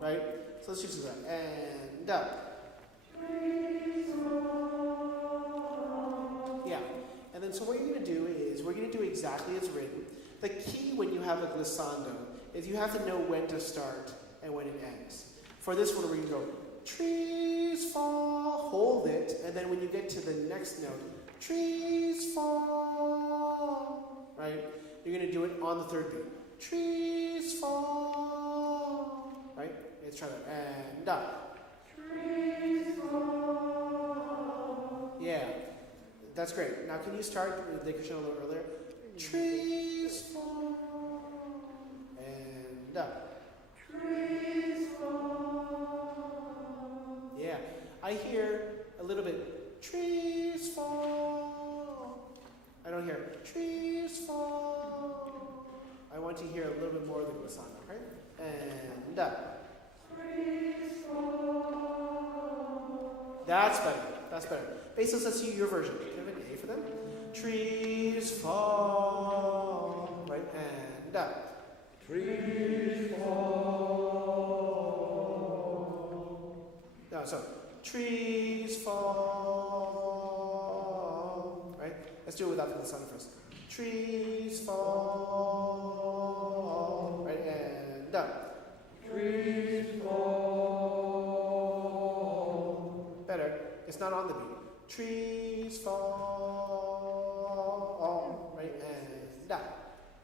Right? So let's just do that. And yeah. And then so what you're going to do is we're going to do exactly as written. The key when you have a glissando is you have to know when to start and when it ends. For this one, we're going to go, trees fall, hold it, and then when you get to the next note, trees fall, right? You're going to do it on the third beat. Trees fall, right? Let's try that. And up. Trees fall. Yeah, that's great. Now, can you start the crescendo a little earlier? Trees fall. And up. Trees fall. Yeah, I hear a little bit, trees fall. I don't hear, trees fall. I want to hear a little bit more of the glissando, right? And up. Trees fall. That's better. That's better. Basis, let's see your version. Do you have an A for them? Trees fall. Right? And up. Trees fall. No, so trees fall. Right? Let's do it without the glissando first. Trees fall. Right? And up. Trees fall. Better. It's not on the beat. Trees fall. Right? And up.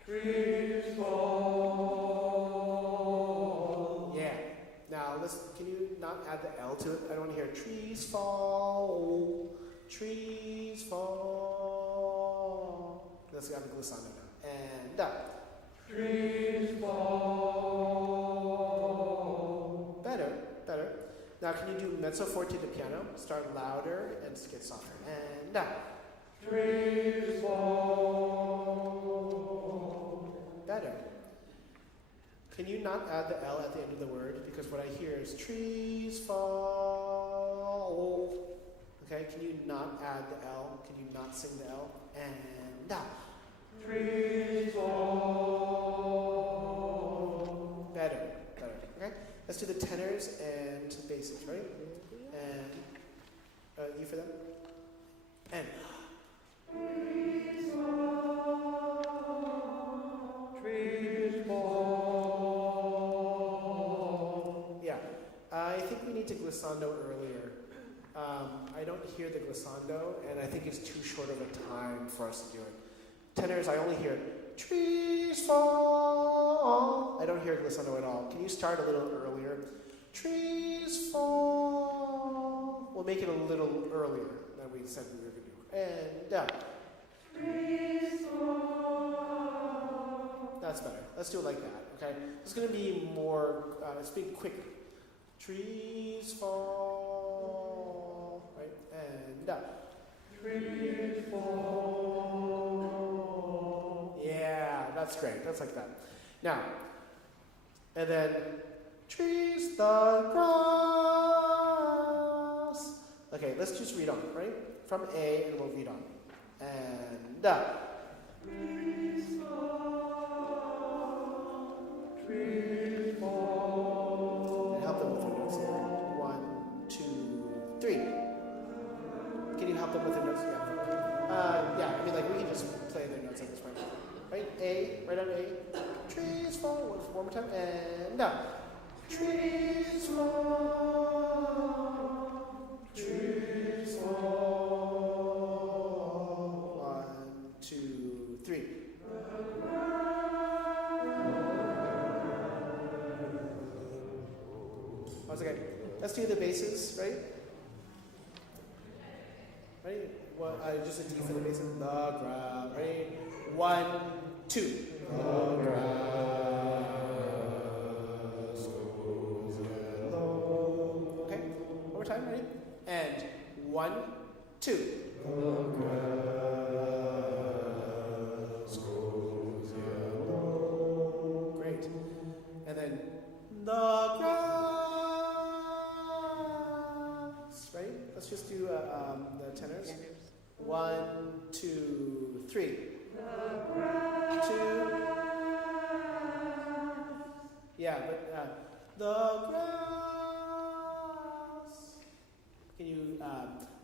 Trees fall. Yeah. Now, can you not add the L to it? I don't want to hear trees fall. Trees fall. Let's have the glissando now. And up. Trees fall. Better. Now, can you do mezzo forte to piano? Start louder and get softer. And up. Trees fall. Better. Can you not add the L at the end of the word? Because what I hear is trees fall. Okay, can you not add the L? Can you not sing the L? And up. Trees fall. Better. Okay, let's do the tenors and basses, right? And you for them? And trees fall. Trees fall. Yeah, I think we need to glissando earlier. I don't hear the glissando, and I think it's too short of a time for us to do it. Tenors, I only hear trees fall. I don't hear glissando at all. Can you start a little earlier? Trees fall. We'll make it a little earlier than we said we were going to do. And up. Trees fall. That's better. Let's do it like that, okay? It's going to be more, it's being quicker. Trees fall. Right? And up. Trees fall. Yeah, that's great. That's like that. Now, and then trees, the grass. Okay, let's just read on, right? From A, and we'll read on. And up. Trees fall. Trees fall. And help them with their notes here. 1, 2, 3. Can you help them with their notes? Yeah, I mean, like, we can just play their notes at this point. Right? A, right on A. Trees fall. One more time. And up. Trees fall. Trees fall. 1, 2, 3. That's okay. Let's do the basses, right? Ready? Just a D for the basses. The grass. Ready? 1, 2. The grass goes yellow. Okay. One more time. Ready? And 1, 2. The grass goes yellow. Great. And then the grass. Ready? Let's just do the tenors. 1, 2, 3. The grass. 2. Yeah, but the grass. Can you?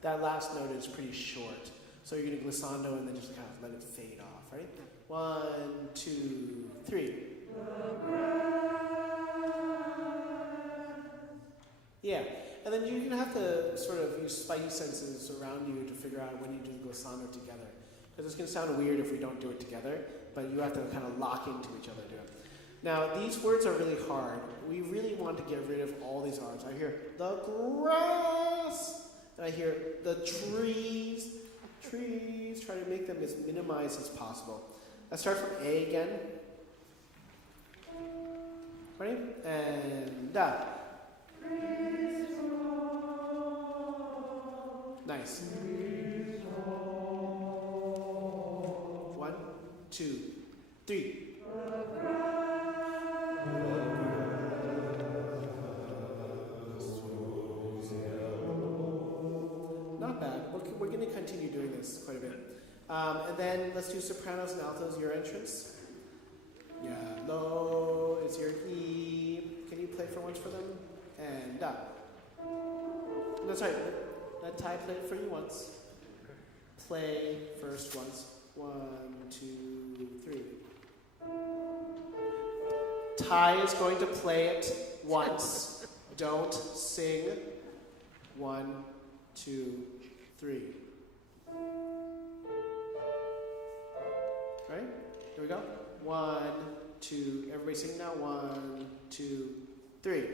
That last note is pretty short, So you're going to glissando and then just kind of let it fade off. Ready? 1, 2, 3. Yeah, and then you're going to have to sort of use spidey senses around you to figure out when you do the glissando together. Because it's going to sound weird if we don't do it together, but you have to kind of lock into each other to do it. Now, these words are really hard. We really want to get rid of all these R's. I hear the grass, and I hear the trees. Trees. Try to make them as minimized as possible. Let's start from A again. Ready? And da. Nice. 1, 2, 3. Not bad. We're going to continue doing this quite a bit. And then let's do sopranos and altos, your entrance. Yellow is your E. Can you play for once for them? And da. No, sorry. Let Ty play it for you once. Play first once. 1, 2, 3. Ty is going to play it once. Don't sing. 1, 2, 3. Right? Here we go. 1, 2. Everybody sing now. 1, 2, 3.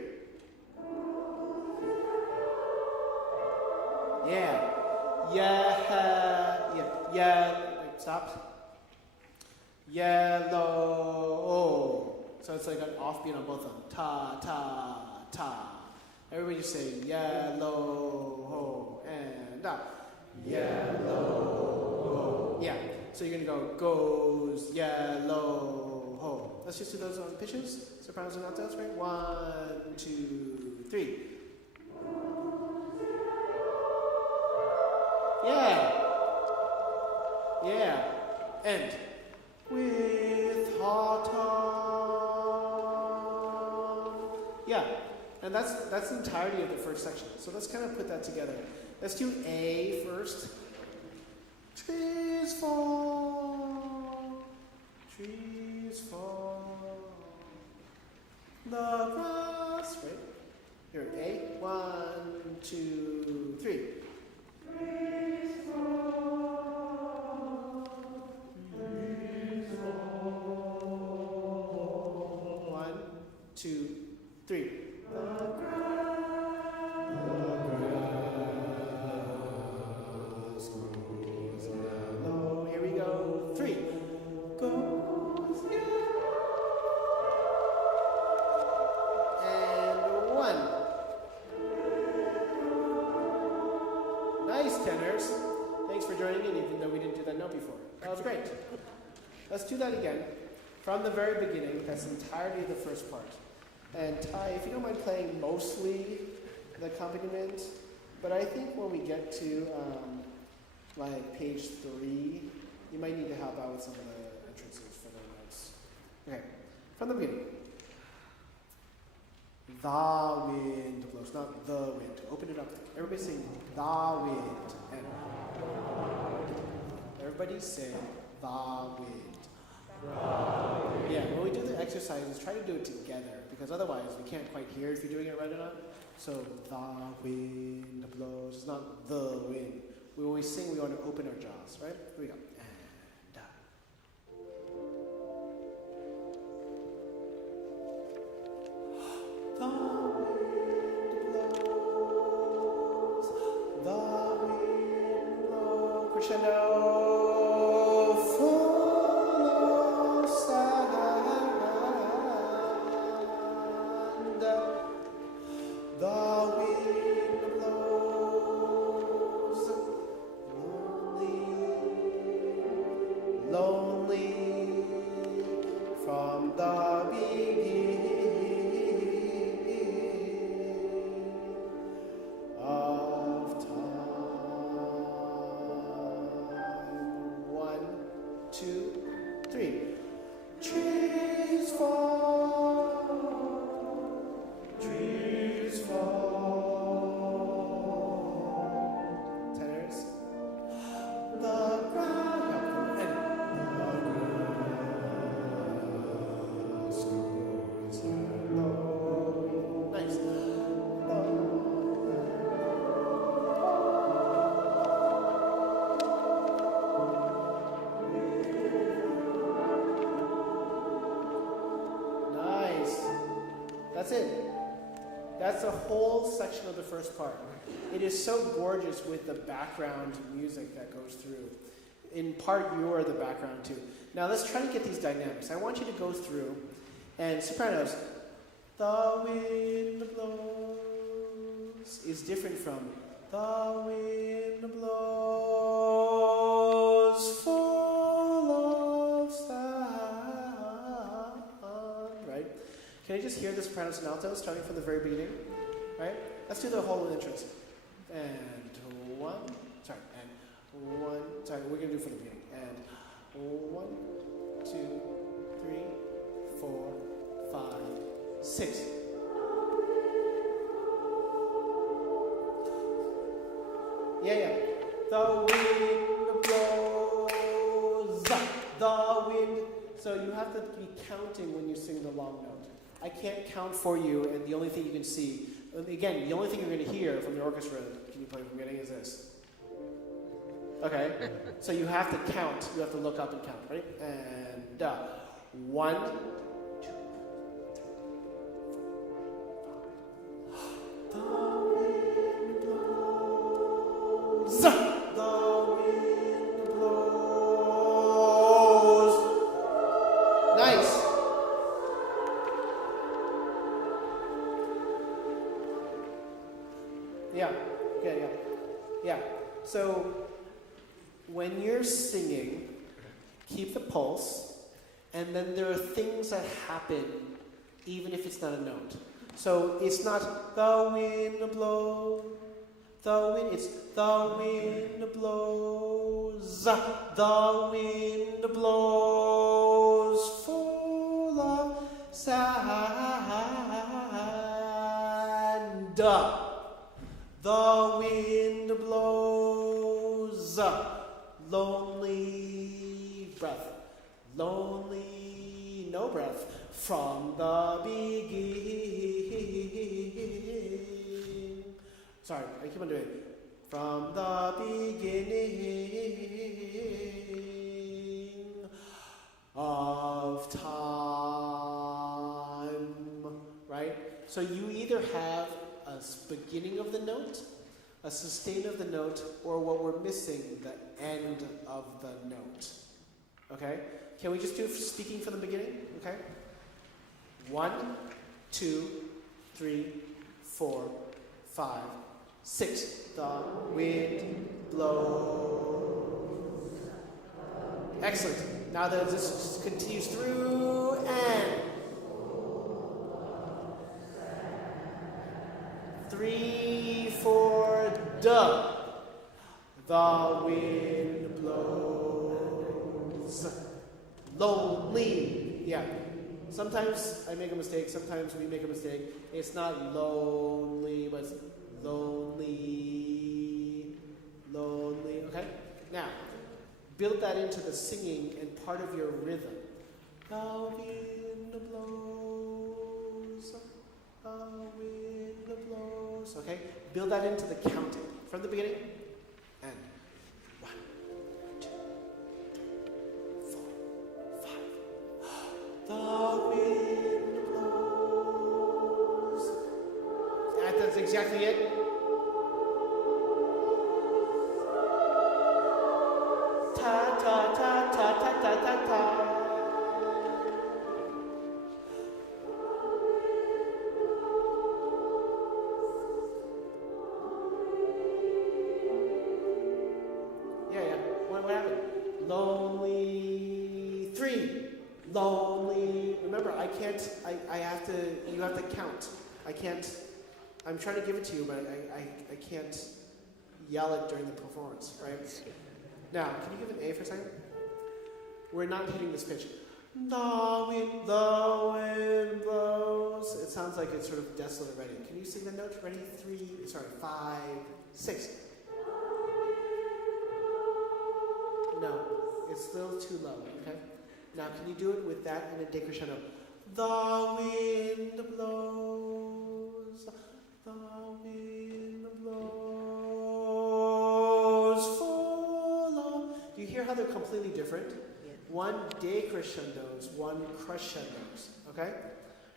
Yeah. Yeah. Wait, stop. Yellow. So it's like an offbeat on both of them. Ta, ta, ta. Everybody just say yellow, and up. Yellow. Yeah. So you're going to go goes yellow ho. Let's just do those on pitches. Sopranos and altos, right? 1, 2, 3. Yeah. End. With autumn. Yeah. And that's the entirety of the first section. So let's kind of put that together. Let's do A first. Trees fall. Trees fall. The grass. Right? Here, A. 1, 2, 3. Trees fall. Trees fall. 1, 2, 3. The grass grows yellow. Here we go. 3. Goes yellow. And 1. Nice, tenors. Thanks for joining in, even though we didn't do that note before. That was great. Let's do that again. From the very beginning, that's the entirety of the first part. And Ty, if you don't mind playing mostly the accompaniment, but I think when we get to like page 3, you might need to help out with some of the entrances for the notes. Okay, from the beginning. The wind blows, not the wind. Open it up. Everybody sing the wind. And everybody say the wind. Yeah, when we do the exercises, try to do it together, because otherwise we can't quite hear if you're doing it right or not. So, the wind blows, it's not the wind. When we sing, we want to open our jaws, right? Here we go. And, the wind blows, crescendo, full of sand. The wind blows, lonely, from the beginning of time. 1, 2, 3. Trees fall. Trees fall. Tenors. The That's it. That's the whole section of the first part. It is so gorgeous with the background music that goes through. In part, you are the background too. Now let's try to get these dynamics. I want you to go through, and sopranos, the wind blows is different from the wind blows full of sound, right? Can I just hear the sopranos and altos starting from the very beginning, right? Let's do the whole intros. And one, we're going to do it from the beginning. And 1, 2, 3, 4, 5, 6. Yeah. The wind blows. The wind. So you have to be counting when you sing the long note. I can't count for you, and the only thing you can see, again, the only thing you're going to hear from the orchestra, can you play from the beginning, is this. Okay? So you have to count. You have to look up and count, right? And 1, 2, 3, 4. The wind blows. The wind blows. Nice. Yeah. Okay, yeah. So when you're singing, keep the pulse, and then there are things that happen even if it's not a note. So it's not the wind blows, it's the wind blows, the wind blows full of sand. The wind blows, lonely breath, lonely, no breath, from the beginning. Sorry, I keep on doing it. From the beginning of time, right? So you either have a beginning of the note, a sustain of the note, or what we're missing, the end of the note. Okay? Can we just do speaking from the beginning? Okay? 1, 2, 3, 4, 5, 6. The wind blows. Excellent. Now that this continues through, and 3, 4, duh. The wind blows. Lonely. Yeah. Sometimes I make a mistake. Sometimes we make a mistake. It's not lonely, but it's lonely. Lonely. Okay? Now, build that into the singing and part of your rhythm. The wind blows. The wind blows. Okay? Build that into the counting. From the beginning. And 1, 2, 3, 4, 5. The wind blows. That's exactly it. Ta ta ta ta ta ta ta ta. What happened? Lonely 3. Lonely. Remember, I have to, you have to count. I can't, I'm trying to give it to you, but I can't yell it during the performance, right? Now, can you give an A for a second? We're not hitting this pitch. The wind blows. It sounds like it's sort of desolate already. Can you sing the note? Ready? 5, 6. No, it's still too low, okay? Now, can you do it with that in a decrescendo? The wind blows, the wind blows full of... Do you hear how they're completely different? Yeah. One decrescendos, one crescendos, okay?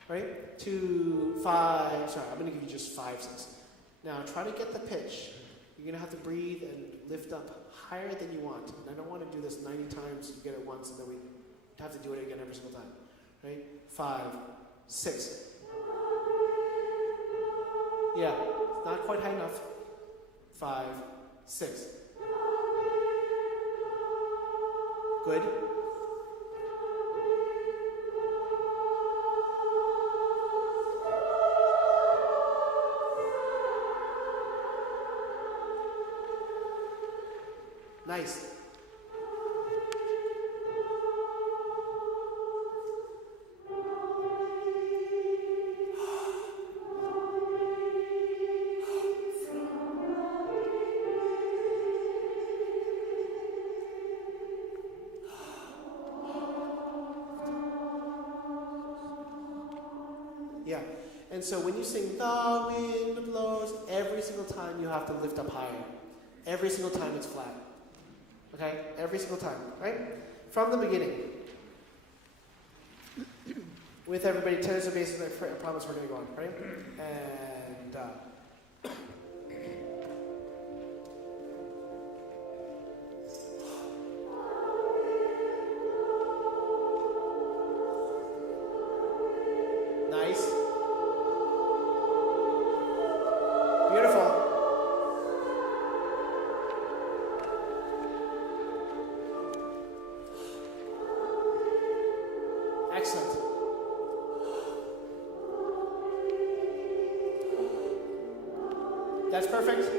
right? 2, 5, sorry, I'm going to give you just 5, 6. Now try to get the pitch. You're going to have to breathe and lift up higher than you want. And I don't want to do this 90 times, you get it once, and then we have to do it again every single time, right? 5, 6. Yeah, not quite high enough. 5, 6. Good. Nice. Yeah, and so when you sing "The wind blows," every single time you have to lift up higher. Every single time it's flat. Okay? Every single time, right? From the beginning. With everybody, tenors and basses, I promise we're going to go on, right? And nice. Beautiful. Excellent. That's perfect.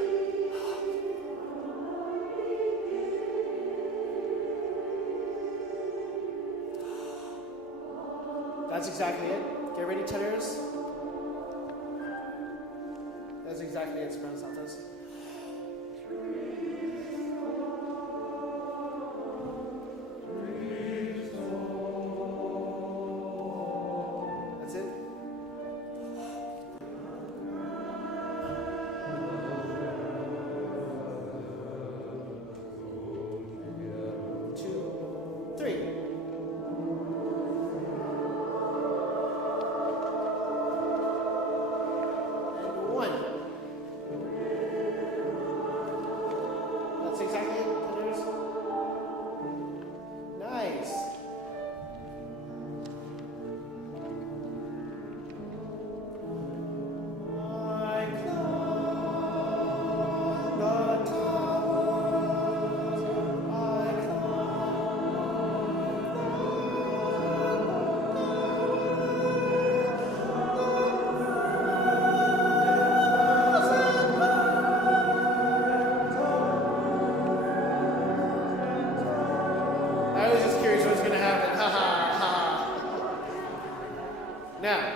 That's exactly it. Get ready, tenors. That's exactly it, sopranos, altos. That's it. Two, three. And one. That's exactly it, tenors. Nice. I climb the towers. I I was just curious what was going to happen. Ha ha ha. Now,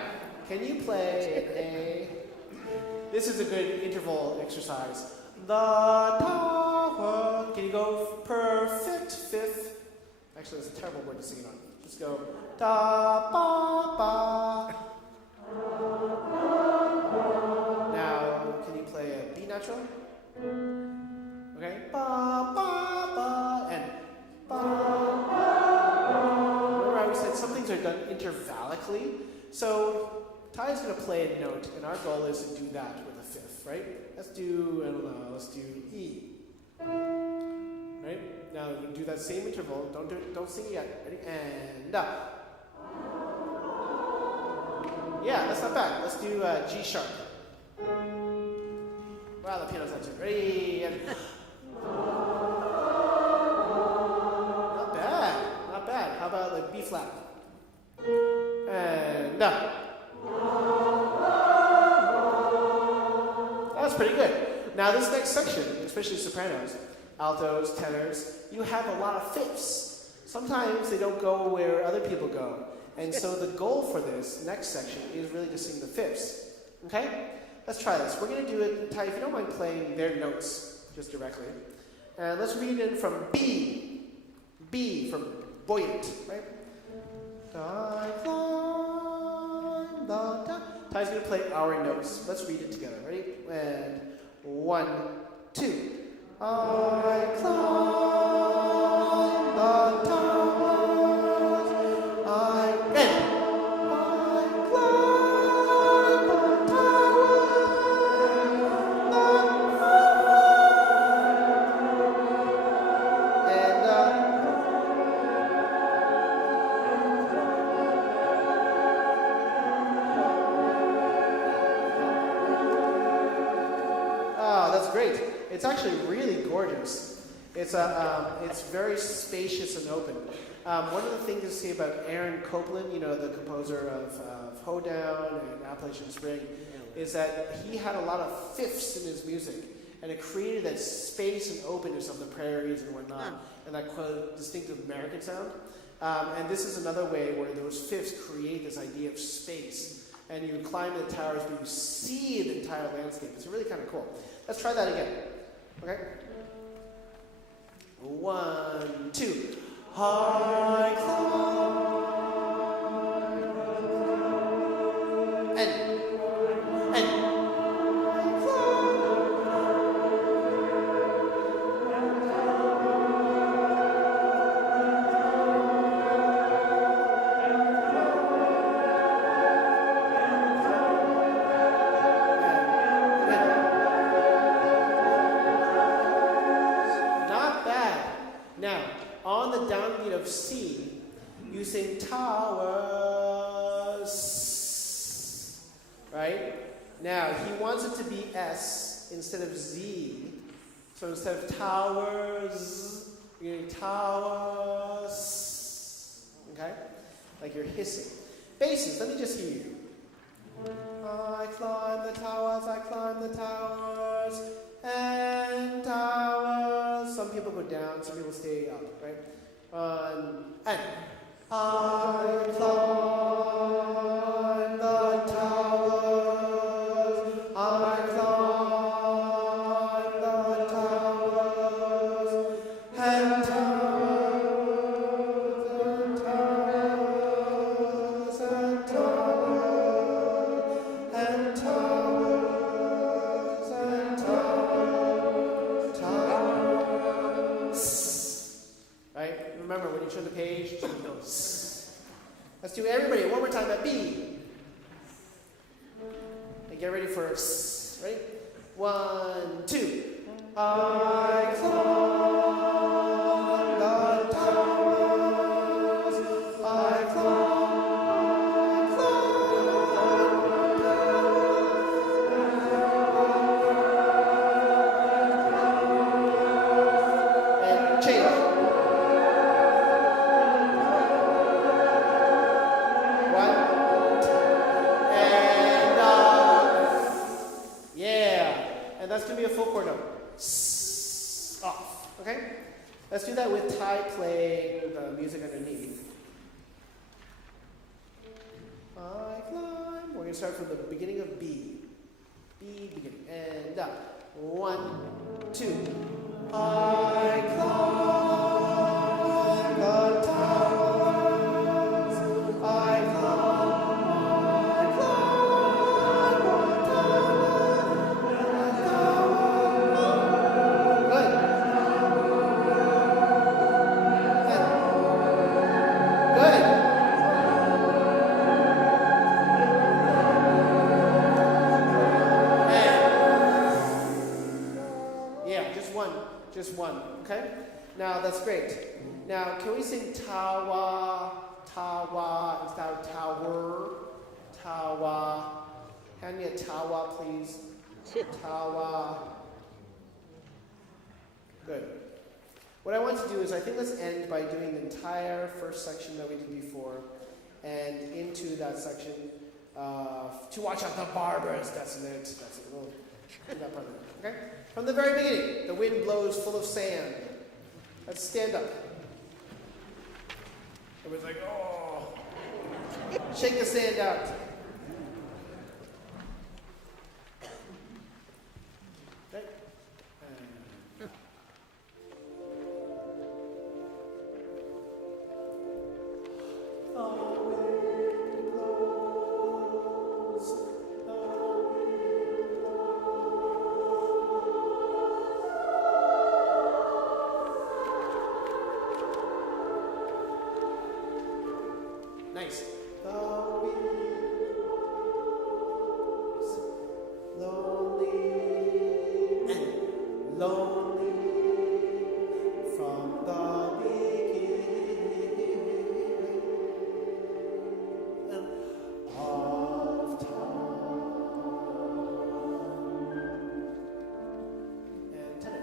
can you play a... This is a good interval exercise. The tower. Can you go perfect fifth? Actually, that's a terrible word to sing it on. Just go da ba ba. Now, can you play a B natural? Okay. Ba ba ba and ba. Remember how we said some things are done intervallically? So Ty is going to play a note, and our goal is to do that with a fifth, right? Let's do, I don't know, let's do E. Right? Now we're going to do that same interval. Don't sing it yet. Ready? And yeah, that's not bad. Let's do G sharp. Wow, the piano's not too. Ready? And not bad. Not bad. How about like B flat? And that's pretty good. Now this next section, especially sopranos, altos, tenors, you have a lot of fifths. Sometimes they don't go where other people go. And so the goal for this next section is really to sing the fifths. Okay? Let's try this. We're going to do it, Ty, if you don't mind playing their notes just directly. And let's read in from B. B from buoyant, right? I climb the tower. Ty's going to play our notes. Let's read it together. Ready? And 1, 2. I climb the towers. I climb. It's actually really gorgeous. It's very spacious and open. One of the things to say about Aaron Copland, the composer of Hoedown and Appalachian Spring, is that he had a lot of fifths in his music, and it created that space and openness of the prairies and whatnot, and that quite distinctive American sound. And this is another way where those fifths create this idea of space, and you climb the towers, but you see the entire landscape. It's really kind of cool. Let's try that again. Okay? 1, 2. I climb. And. C, you sing towers, right? Now, he wants it to be S instead of Z. So instead of towers, you're getting towers, okay? Like you're hissing. Basses, let me just hear you. I climb the towers, and towers. Some people go down, some people stay up, right? And I climb the towers, I climb the towers, and towers, and towers, and towers, and towers, and towers, towers. Right? Remember, when you turn the page, you go S. Let's do everybody one more time at B. And get ready for S. Ready? 1, 2. I climb the towers. I climb the towers. And change. That's going to be a full chord note. S, off. Okay? Let's do that with Ty playing the music underneath. I climb. We're going to start from the beginning of B. B, beginning. And up. 1, 2. I climb the towers. I climb. Just one, okay? Now, that's great. Now, can we sing tawa, tawa, instead of tower? Tawa. Hand me a tawa, please. Tawa. Good. What I want to do is, I think let's end by doing the entire first section that we did before, and into that section, to watch out the barbers. That's it. That's it. We'll do that part of it, okay? From the very beginning, the wind blows full of sand. Let's stand up. Everyone's like, oh. Shake the sand out. Okay. Nice. The wind blows lonely and lonely from the beginning of time. And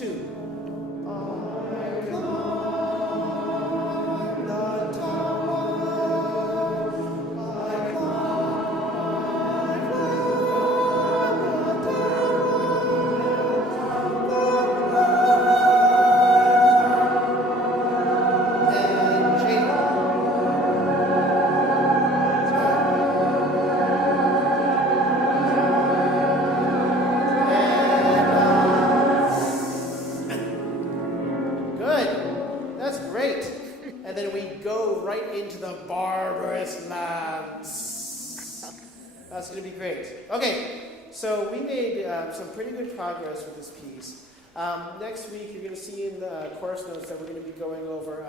2. I climb the tower. I climb the tower. And J. Good. That's great. And then we go right into the barbarous lands. That's going to be great. Okay, so we made some pretty good progress with this piece. Next week, you're going to see in the course notes that we're going to be going over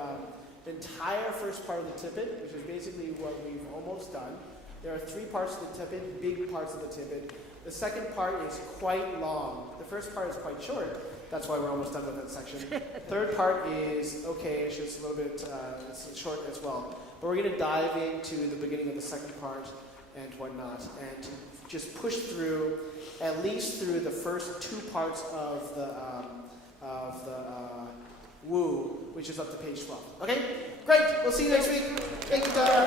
the entire first part of the tippet, which is basically what we've almost done. There are 3 parts of the tippet, big parts of the tippet. The second part is quite long. The first part is quite short. That's why we're almost done with that section. Third part is okay-ish. It's a little bit it's short as well. But we're going to dive into the beginning of the second part and whatnot, and just push through, at least through the first 2 parts of the Woo, which is up to page 12. Okay? Great. We'll see you next week. Thank you, Doug.